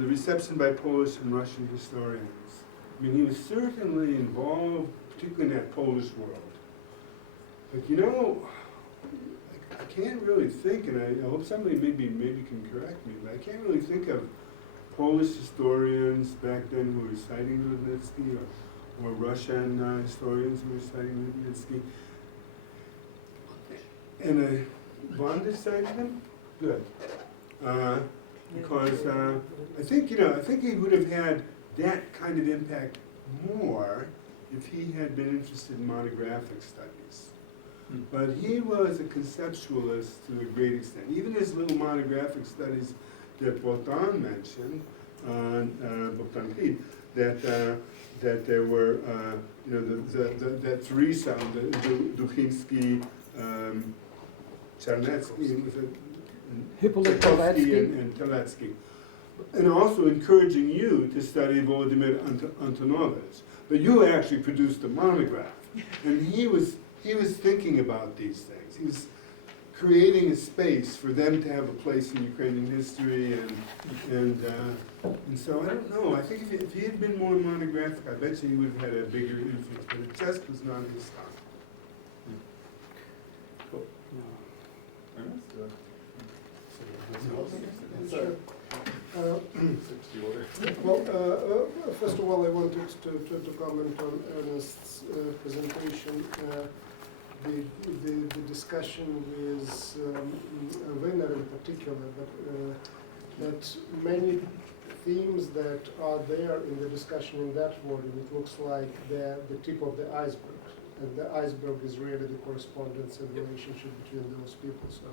The reception by Polish and Russian historians. I mean, he was certainly involved, particularly in that Polish world. But I can't really think, and I hope somebody maybe can correct me, but I can't really think of Polish historians back then who were citing Rudnytsky, or Russian historians who were citing Rudnytsky. And Wanda cited him? Good. Because I think he would have had that kind of impact more if he had been interested in monographic studies. But he was a conceptualist to a great extent. Even his little monographic studies that Bogdan mentioned, Bogdan Klid, that there were, that threesome, the Duchinsky, Czarnecki, Hippolyte Tchaikovsky Teletsky. and Teletsky. And also encouraging you to study Volodymyr Antonovich. But you actually produced a monograph. And he was thinking about these things. He was creating a space for them to have a place in Ukrainian history, and so I don't know. I think if he had been more monographic, I bet you he would have had a bigger influence, but it just was not his style. Sure. Well, first of all, I wanted to comment on Ernest's presentation. The discussion with Weiner in particular, but that many themes that are there in the discussion in that volume, it looks like they're the tip of the iceberg. And the iceberg is really the correspondence and relationship between those people. So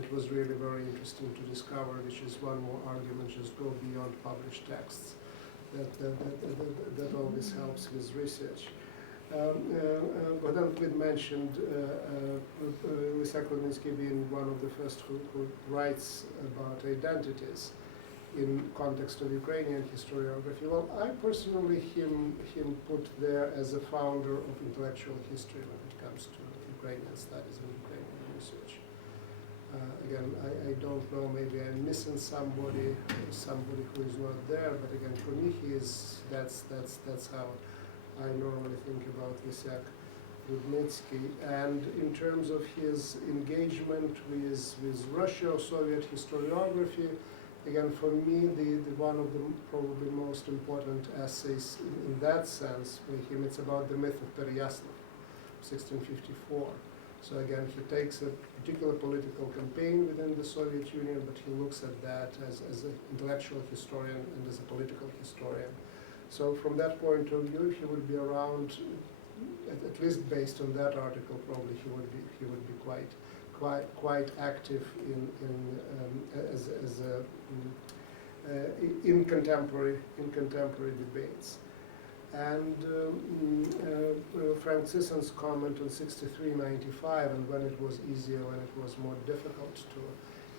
it was really very interesting to discover, which is one more argument, just go beyond published texts. That always helps with research. Bogdan Klid mentioned Lysiak Rudnytsky being one of the first who writes about identities in context of Ukrainian historiography. Well, I personally him put there as a founder of intellectual history when it comes to Ukrainian studies and Ukrainian research. Again, I don't know, maybe I'm missing somebody who is not there, but again, for me, that's how I normally think about Lysiak Rudnytsky. And in terms of his engagement with Russia or Soviet historiography, again, for me, one of the probably most important essays in that sense for him, it's about the myth of Pereyaslav, 1654. So again, he takes a particular political campaign within the Soviet Union, but he looks at that as an intellectual historian and as a political historian. So from that point of view, he would be around, at least based on that article, probably he would be quite active in contemporary debates. And Frank Sisson's comment on 6395 and when it was easier, when it was more difficult to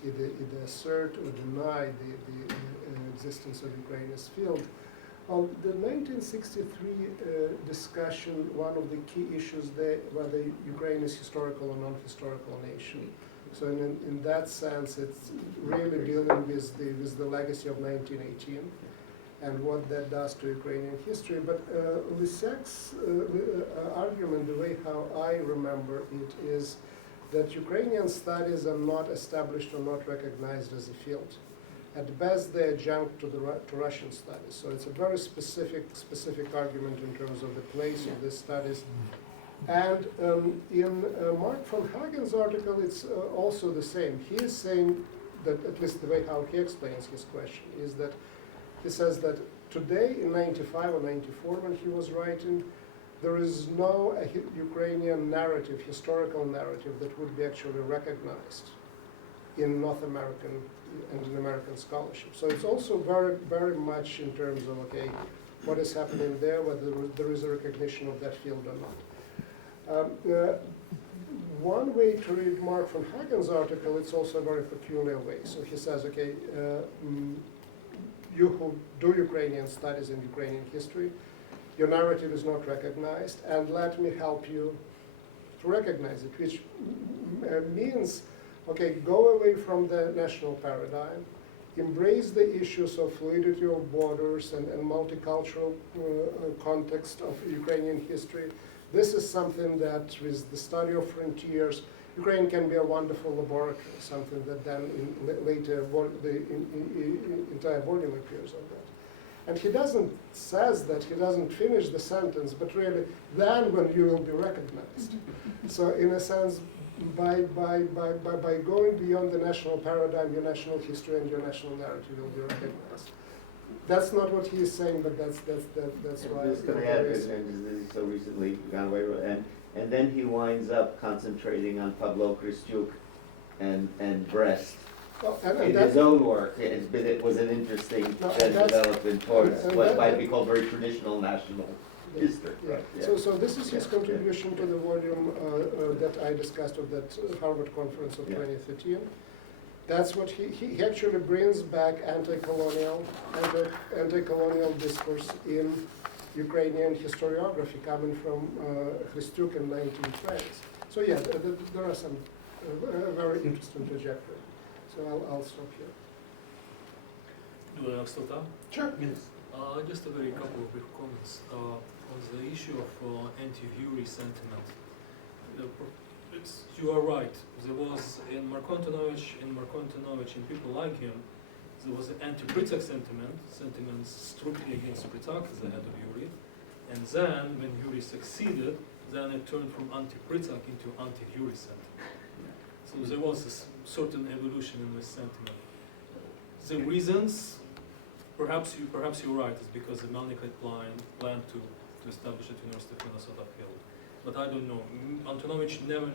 either assert or deny the existence of Ukraine as field. Well, the 1963 discussion, one of the key issues there, whether Ukraine is historical or non-historical nation. So in that sense, it's really dealing with the legacy of 1918 and what that does to Ukrainian history. But Lysiak's argument, the way how I remember it, is that Ukrainian studies are not established or not recognized as a field. At best, they're adjunct to Russian studies. So it's a very specific argument in terms of the place of these studies. And in Mark von Hagen's article, it's also the same. He is saying that, at least the way how he explains his question, is that he says that today, in 95 or 94, when he was writing, there is no Ukrainian narrative, historical narrative, that would be actually recognized in North American and in American scholarship. So it's also very much in terms of, okay, what is happening there, whether there is a recognition of that field or not. One way to read Mark von Hagen's article, it's also a very peculiar way. So he says, okay, you who do Ukrainian studies and Ukrainian history, your narrative is not recognized, and let me help you to recognize it, which means, okay, go away from the national paradigm, embrace the issues of fluidity of borders and multicultural context of Ukrainian history. This is something that, with the study of frontiers, Ukraine can be a wonderful laboratory, something that then later the entire volume appears on that. And he doesn't finish the sentence, but really, then when you will be recognized. So in a sense, by going beyond the national paradigm, your national history and your national narrative will be recognized. That's not what he is saying, but that's why. I'm just going to add, and this is so recently gone away, and then he winds up concentrating on Pablo Christiuk and Brest. Well, in his own work. It was an interesting development towards what might be called very traditional national history. Yeah. Yeah. So this is his contribution to the volume that I discussed of that Harvard conference of 2013. That's what he actually brings back anti-colonial discourse in Ukrainian historiography coming from Christiuk in 1920s. So yeah, there are some very interesting trajectory. So I'll stop here. Do I have still time? Sure. Yes. Just a very couple of brief comments on the issue of anti-Yuri sentiment. You are right. There was in Marko Antonovich and people like him, there was an anti-Prytak sentiment strictly against Prytak as the head of Yuri. And then, when Yuri succeeded, then it turned from anti-Prytak into anti-Yuri sentiment. So there was a certain evolution in this sentiment. The reasons, perhaps you're right, is because the Melnikov planned to establish at University of Minnesota field. But I don't know. Antonovich never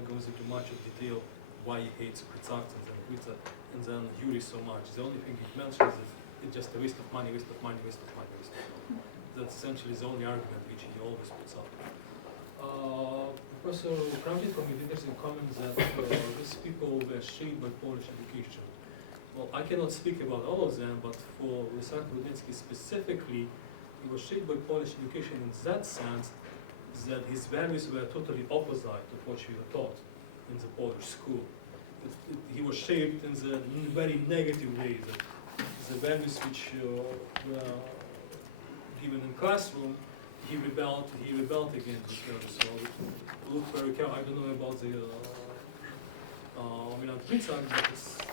goes into much of detail why he hates Prytak and then Yuri so much. The only thing he mentions is it's just a waste of money, waste of money, waste of money, waste of money. That's essentially the only argument which he always puts up. Professor Kravchuk from University comments that these people were shaped by Polish education. Well, I cannot speak about all of them, but for Lysiak Rudnytsky specifically, he was shaped by Polish education in that sense that his values were totally opposite of what he was taught in the Polish school. He was shaped in the very negative way, that the values which were given in classroom, he rebelled against them. So look very careful. I don't know about the Ivan Lysiak, but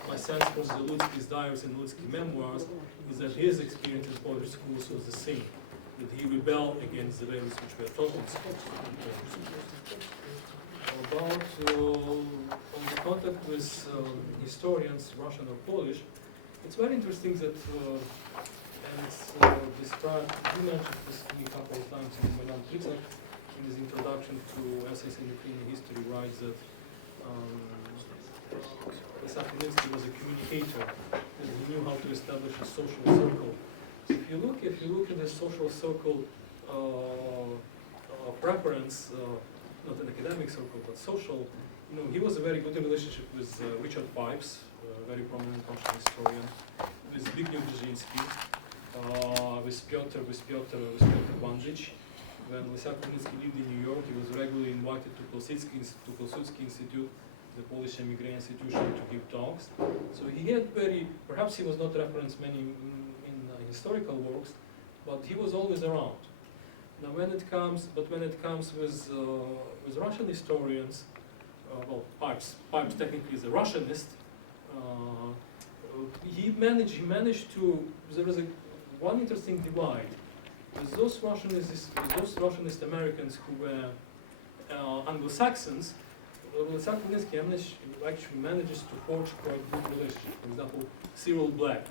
my sense from the Ludzki's diaries and Ludzki memoirs is that his experience in Polish schools was the same, that he rebelled against the values which were taught in schools. About on the contact with historians, Russian or Polish, it's very interesting that, and it's described, you mentioned this to me a couple of times in Ivan Lysiak, in his introduction to Essays in Ukrainian History, writes that Lysiak Rudnytsky was a communicator, and he knew how to establish a social circle. So if you look at the social circle preference, not an academic circle, but social, he was a very good relationship with Richard Pipes, a very prominent Russian historian, with Zbigniew Brzezinski, with Piotr Bandzyć. When Lysiak Rudnytsky lived in New York, he was regularly invited to Pilsudski Institute, the Polish emigre institution, to give talks. So he had perhaps he was not referenced many in historical works, but he was always around. Now, when it comes with Russian historians, well, Pipes technically is a Russianist. He managed to. There was one interesting divide. With those Russianist Americans who were Anglo-Saxons, Lysiak Rudnytsky actually manages to forge quite good relationships. For example, Cyril Black,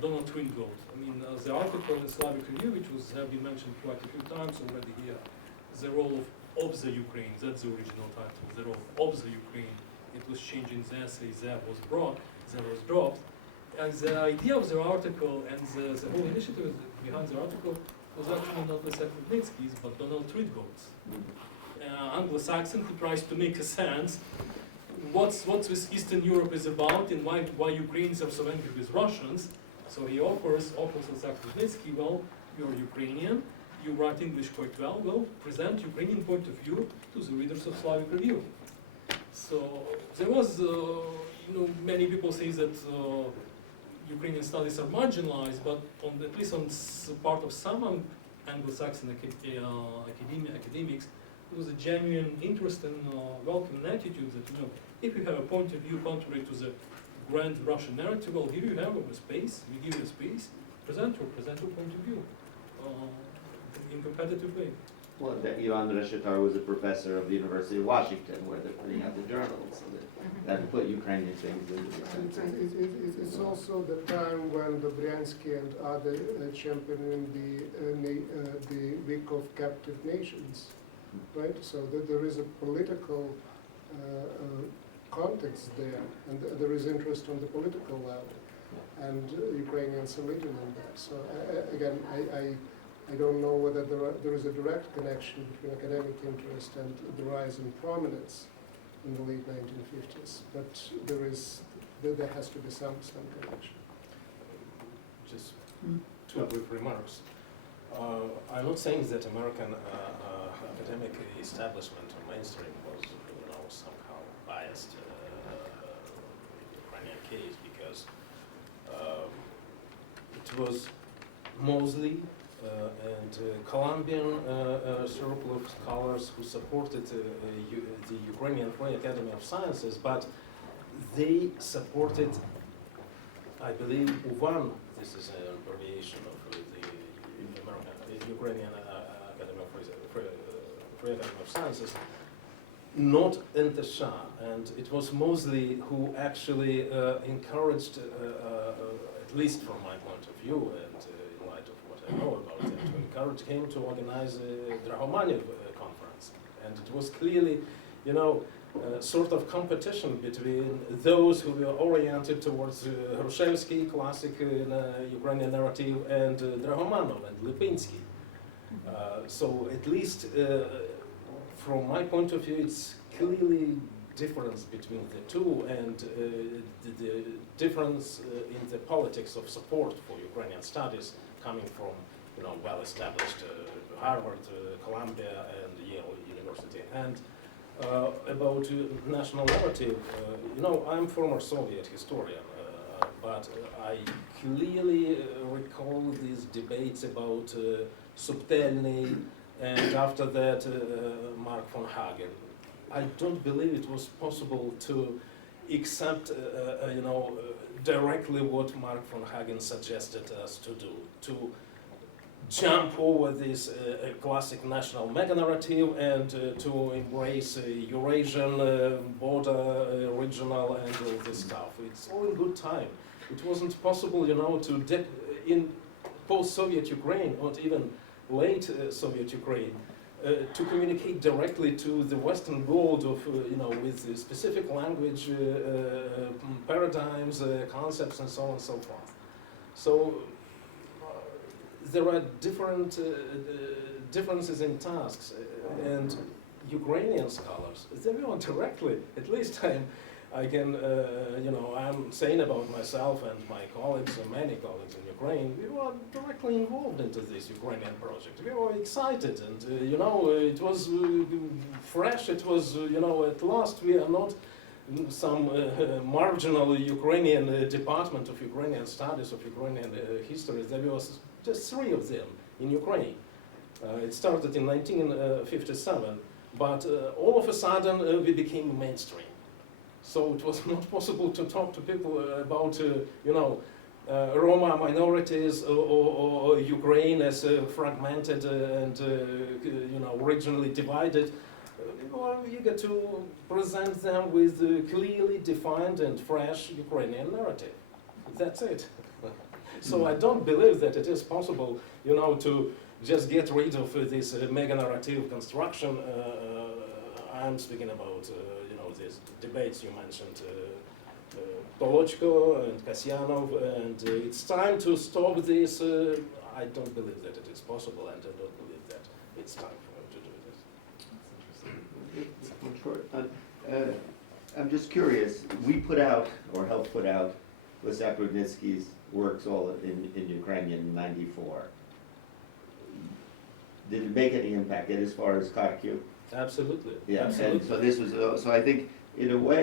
Donald Twingold. I mean, the article in Slavic Review, which have been mentioned quite a few times already here, the role of the Ukraine, that's the original title, the role of the Ukraine. It was changed in the essay, that was dropped. And the idea of the article and the whole initiative behind the article was actually not Lysiak Rudnytsky's, but Donald Twingold's. Anglo-Saxon, who tries to make a sense what's with Eastern Europe is about and why Ukrainians are so angry with Russians. So he offers Lysiak Rudnytsky, well, you're Ukrainian, you write English quite well, present Ukrainian point of view to the readers of Slavic Review. So there was, many people say that Ukrainian studies are marginalized, but at least on part of some Anglo-Saxon academics, there was a genuine interest and welcoming attitude that, if you have a point of view contrary to the grand Russian narrative, well, here you have a space, we give you a space, present your point of view in competitive way. Well, that Ivan Reshetar was a professor of the University of Washington, where they're putting out the journals, so that put Ukrainian things into the sense. It's also the time when the Bryansky and other championing the week of captive nations, right? So there is a political context there, and there is interest on the political level, and Ukrainians are leading on that. So again, I don't know whether there is a direct connection between academic interest and the rise in prominence in the late 1950s, but there has to be some connection. Just two brief remarks. I'm not saying that American academic establishment or mainstream was, somehow biased in the Ukrainian case, because it was mostly and Columbian circle of scholars who supported the Ukrainian Free Academy of Sciences, but they supported, I believe, UVAN, this is an abbreviation of the American, Ukrainian Academy of Free Academy of Sciences, not NTSA, and it was Mizh who actually encouraged, at least from my point of view, and in light of what I know about it, to encourage him to organize a Drahomaniev conference. And it was clearly, sort of competition between those who were oriented towards Hrushevsky, classic Ukrainian narrative, and Drahomanov and Lipinsky. So at least from my point of view, it's clearly difference between the two, and the difference in the politics of support for Ukrainian studies coming from, well-established Harvard, Columbia, and Yale University. And about national narrative, I'm former Soviet historian, but I clearly recall these debates about Subtelny, and after that Mark von Hagen. I don't believe it was possible to accept, directly what Mark von Hagen suggested us to do, to jump over this classic national mega-narrative and to embrace Eurasian border, regional, and all this stuff. It's all in good time. It wasn't possible, in post-Soviet Ukraine, or even late Soviet Ukraine, to communicate directly to the Western world of, with specific language, paradigms, concepts, and so on and so forth. So there are different differences in tasks, and Ukrainian scholars, they were directly, at least I'm saying about myself and my colleagues, and many colleagues in Ukraine, we were directly involved into this Ukrainian project. We were excited, and it was fresh. It was, at last we are not some marginal Ukrainian department of Ukrainian studies, of Ukrainian history. There was just 3 of them in Ukraine. It started in 1957, but all of a sudden we became mainstream. So it was not possible to talk to people about, Roma minorities or Ukraine as fragmented and, regionally divided. You get to present them with clearly defined and fresh Ukrainian narrative. That's it. So I don't believe that it is possible, to just get rid of this mega-narrative construction. I'm speaking about, these debates you mentioned, Tolochko and Kasyanov, and it's time to stop this. I don't believe that it is possible, and I don't believe that it's time for to do this. I'm just curious, we put out, or helped put out, Lysiak Rudnytsky's works all in Ukrainian in '94. Did it make any impact as far as Kharkiv? Absolutely. Yeah, absolutely. and so this was, so I think, in a way,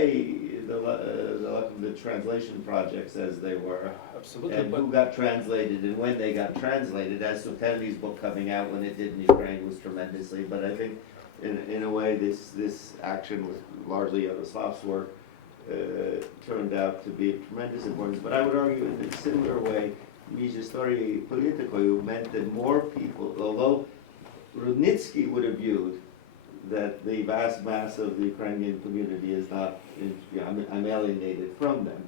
the translation projects as they were, Absolutely. and But who got translated and when they got translated, as Subtelny's book coming out when it did in Ukraine was tremendously, but I think in a way this action was largely Yaroslav's work, turned out to be of tremendous importance. But I would argue in a similar way, Mizh istoriieiu politykoiu meant that more people, although Rudnytsky would have viewed that the vast mass of the Ukrainian community is not, I'm alienated from them.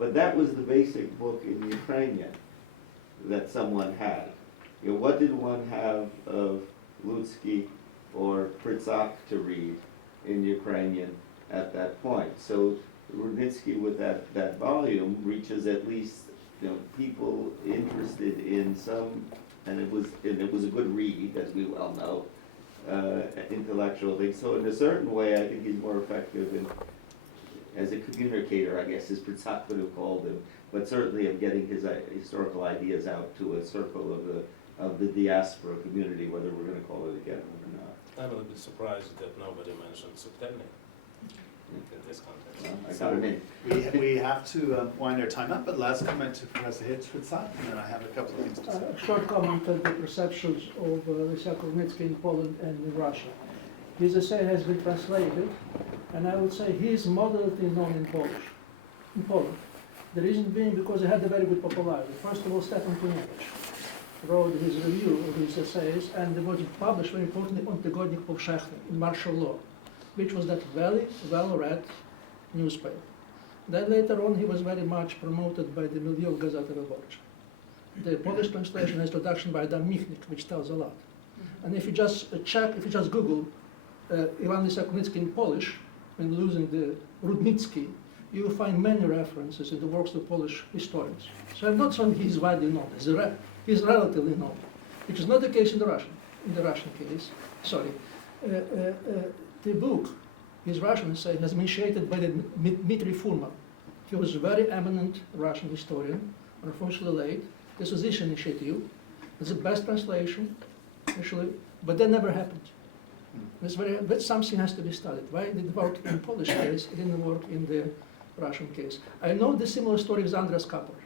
But that was the basic book in Ukrainian that someone had. What did one have of Ludsky or Pritsak to read in Ukrainian at that point? So Rudnytsky with that volume reaches at least people interested in some, and it was a good read, as we well know, intellectual thing. So in a certain way, I think he's more effective as a communicator, I guess, as Pritsak would have called him, but certainly of getting his historical ideas out to a circle of the diaspora community, whether we're going to call it again or not. I'm a little bit surprised that nobody mentioned Subtelny in this context. I got him in. We have to wind our time up, but last comment to Professor Pritsak, and then I have a couple of things to say. A short comment on the perceptions of Lysiak Rudnytsky in Poland and in Russia. His essay has been translated, and I would say he is moderately known in Poland. The reason being because he had a very good popularity. First of all, Stefan Kuniewicz wrote his review of his essays, and it was published, very importantly, on Tygodnik Powszechny in martial law, which was that very well-read newspaper. Then later on, he was very much promoted by the milieu of Gazeta Wyborcza. The Polish translation has introduction by Adam Michnik, which tells a lot. And if you just check, if you just Google Ivan Lysiak Rudnytsky in Polish, when losing the Rudnytsky, you will find many references in the works of Polish historians. So I'm not saying he's widely known. He's relatively known, which is not the case in the Russian case. Sorry. The book, his Russian essay, has been initiated by Dmitry Furman. He was a very eminent Russian historian, unfortunately late. This was his initiative. It's the best translation, actually, but that never happened. But something has to be studied. Why did it work in the Polish case? It didn't work in the Russian case. I know the similar story with Andras Kapor,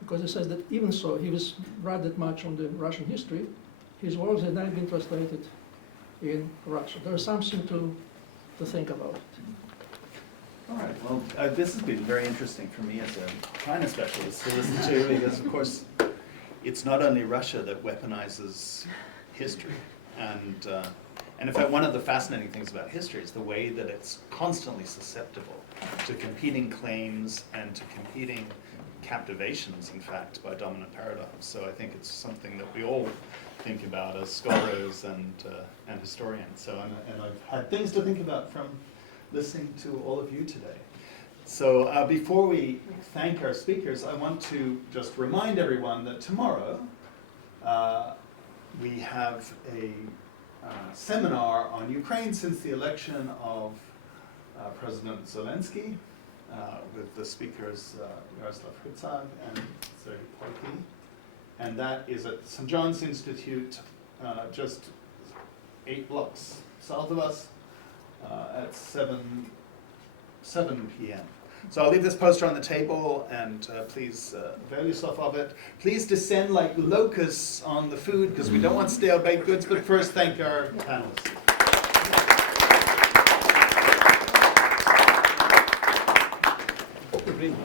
because it says that even so, he was read that much on the Russian history. His works had not been translated in Russia. There's something to think about. All right, well, this has been very interesting for me as a China specialist to listen to, because of course, it's not only Russia that weaponizes history, and in fact, one of the fascinating things about history is the way that it's constantly susceptible to competing claims and to competing captivations, in fact, by dominant paradigms. So I think it's something that we all think about as scholars and historians. So, and I've had things to think about from listening to all of you today. So before we thank our speakers, I want to just remind everyone that tomorrow we have a seminar on Ukraine since the election of President Zelensky with the speakers Yaroslav Rudnytsky and Sergei Polky. And that is at St. John's Institute, just 8 blocks south of us, at 7 p.m. So I'll leave this poster on the table, and please avail yourself of it. Please descend like locusts on the food, because we don't want stale baked goods, but first thank our panelists.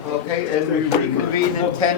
Okay, and we reconvene in 10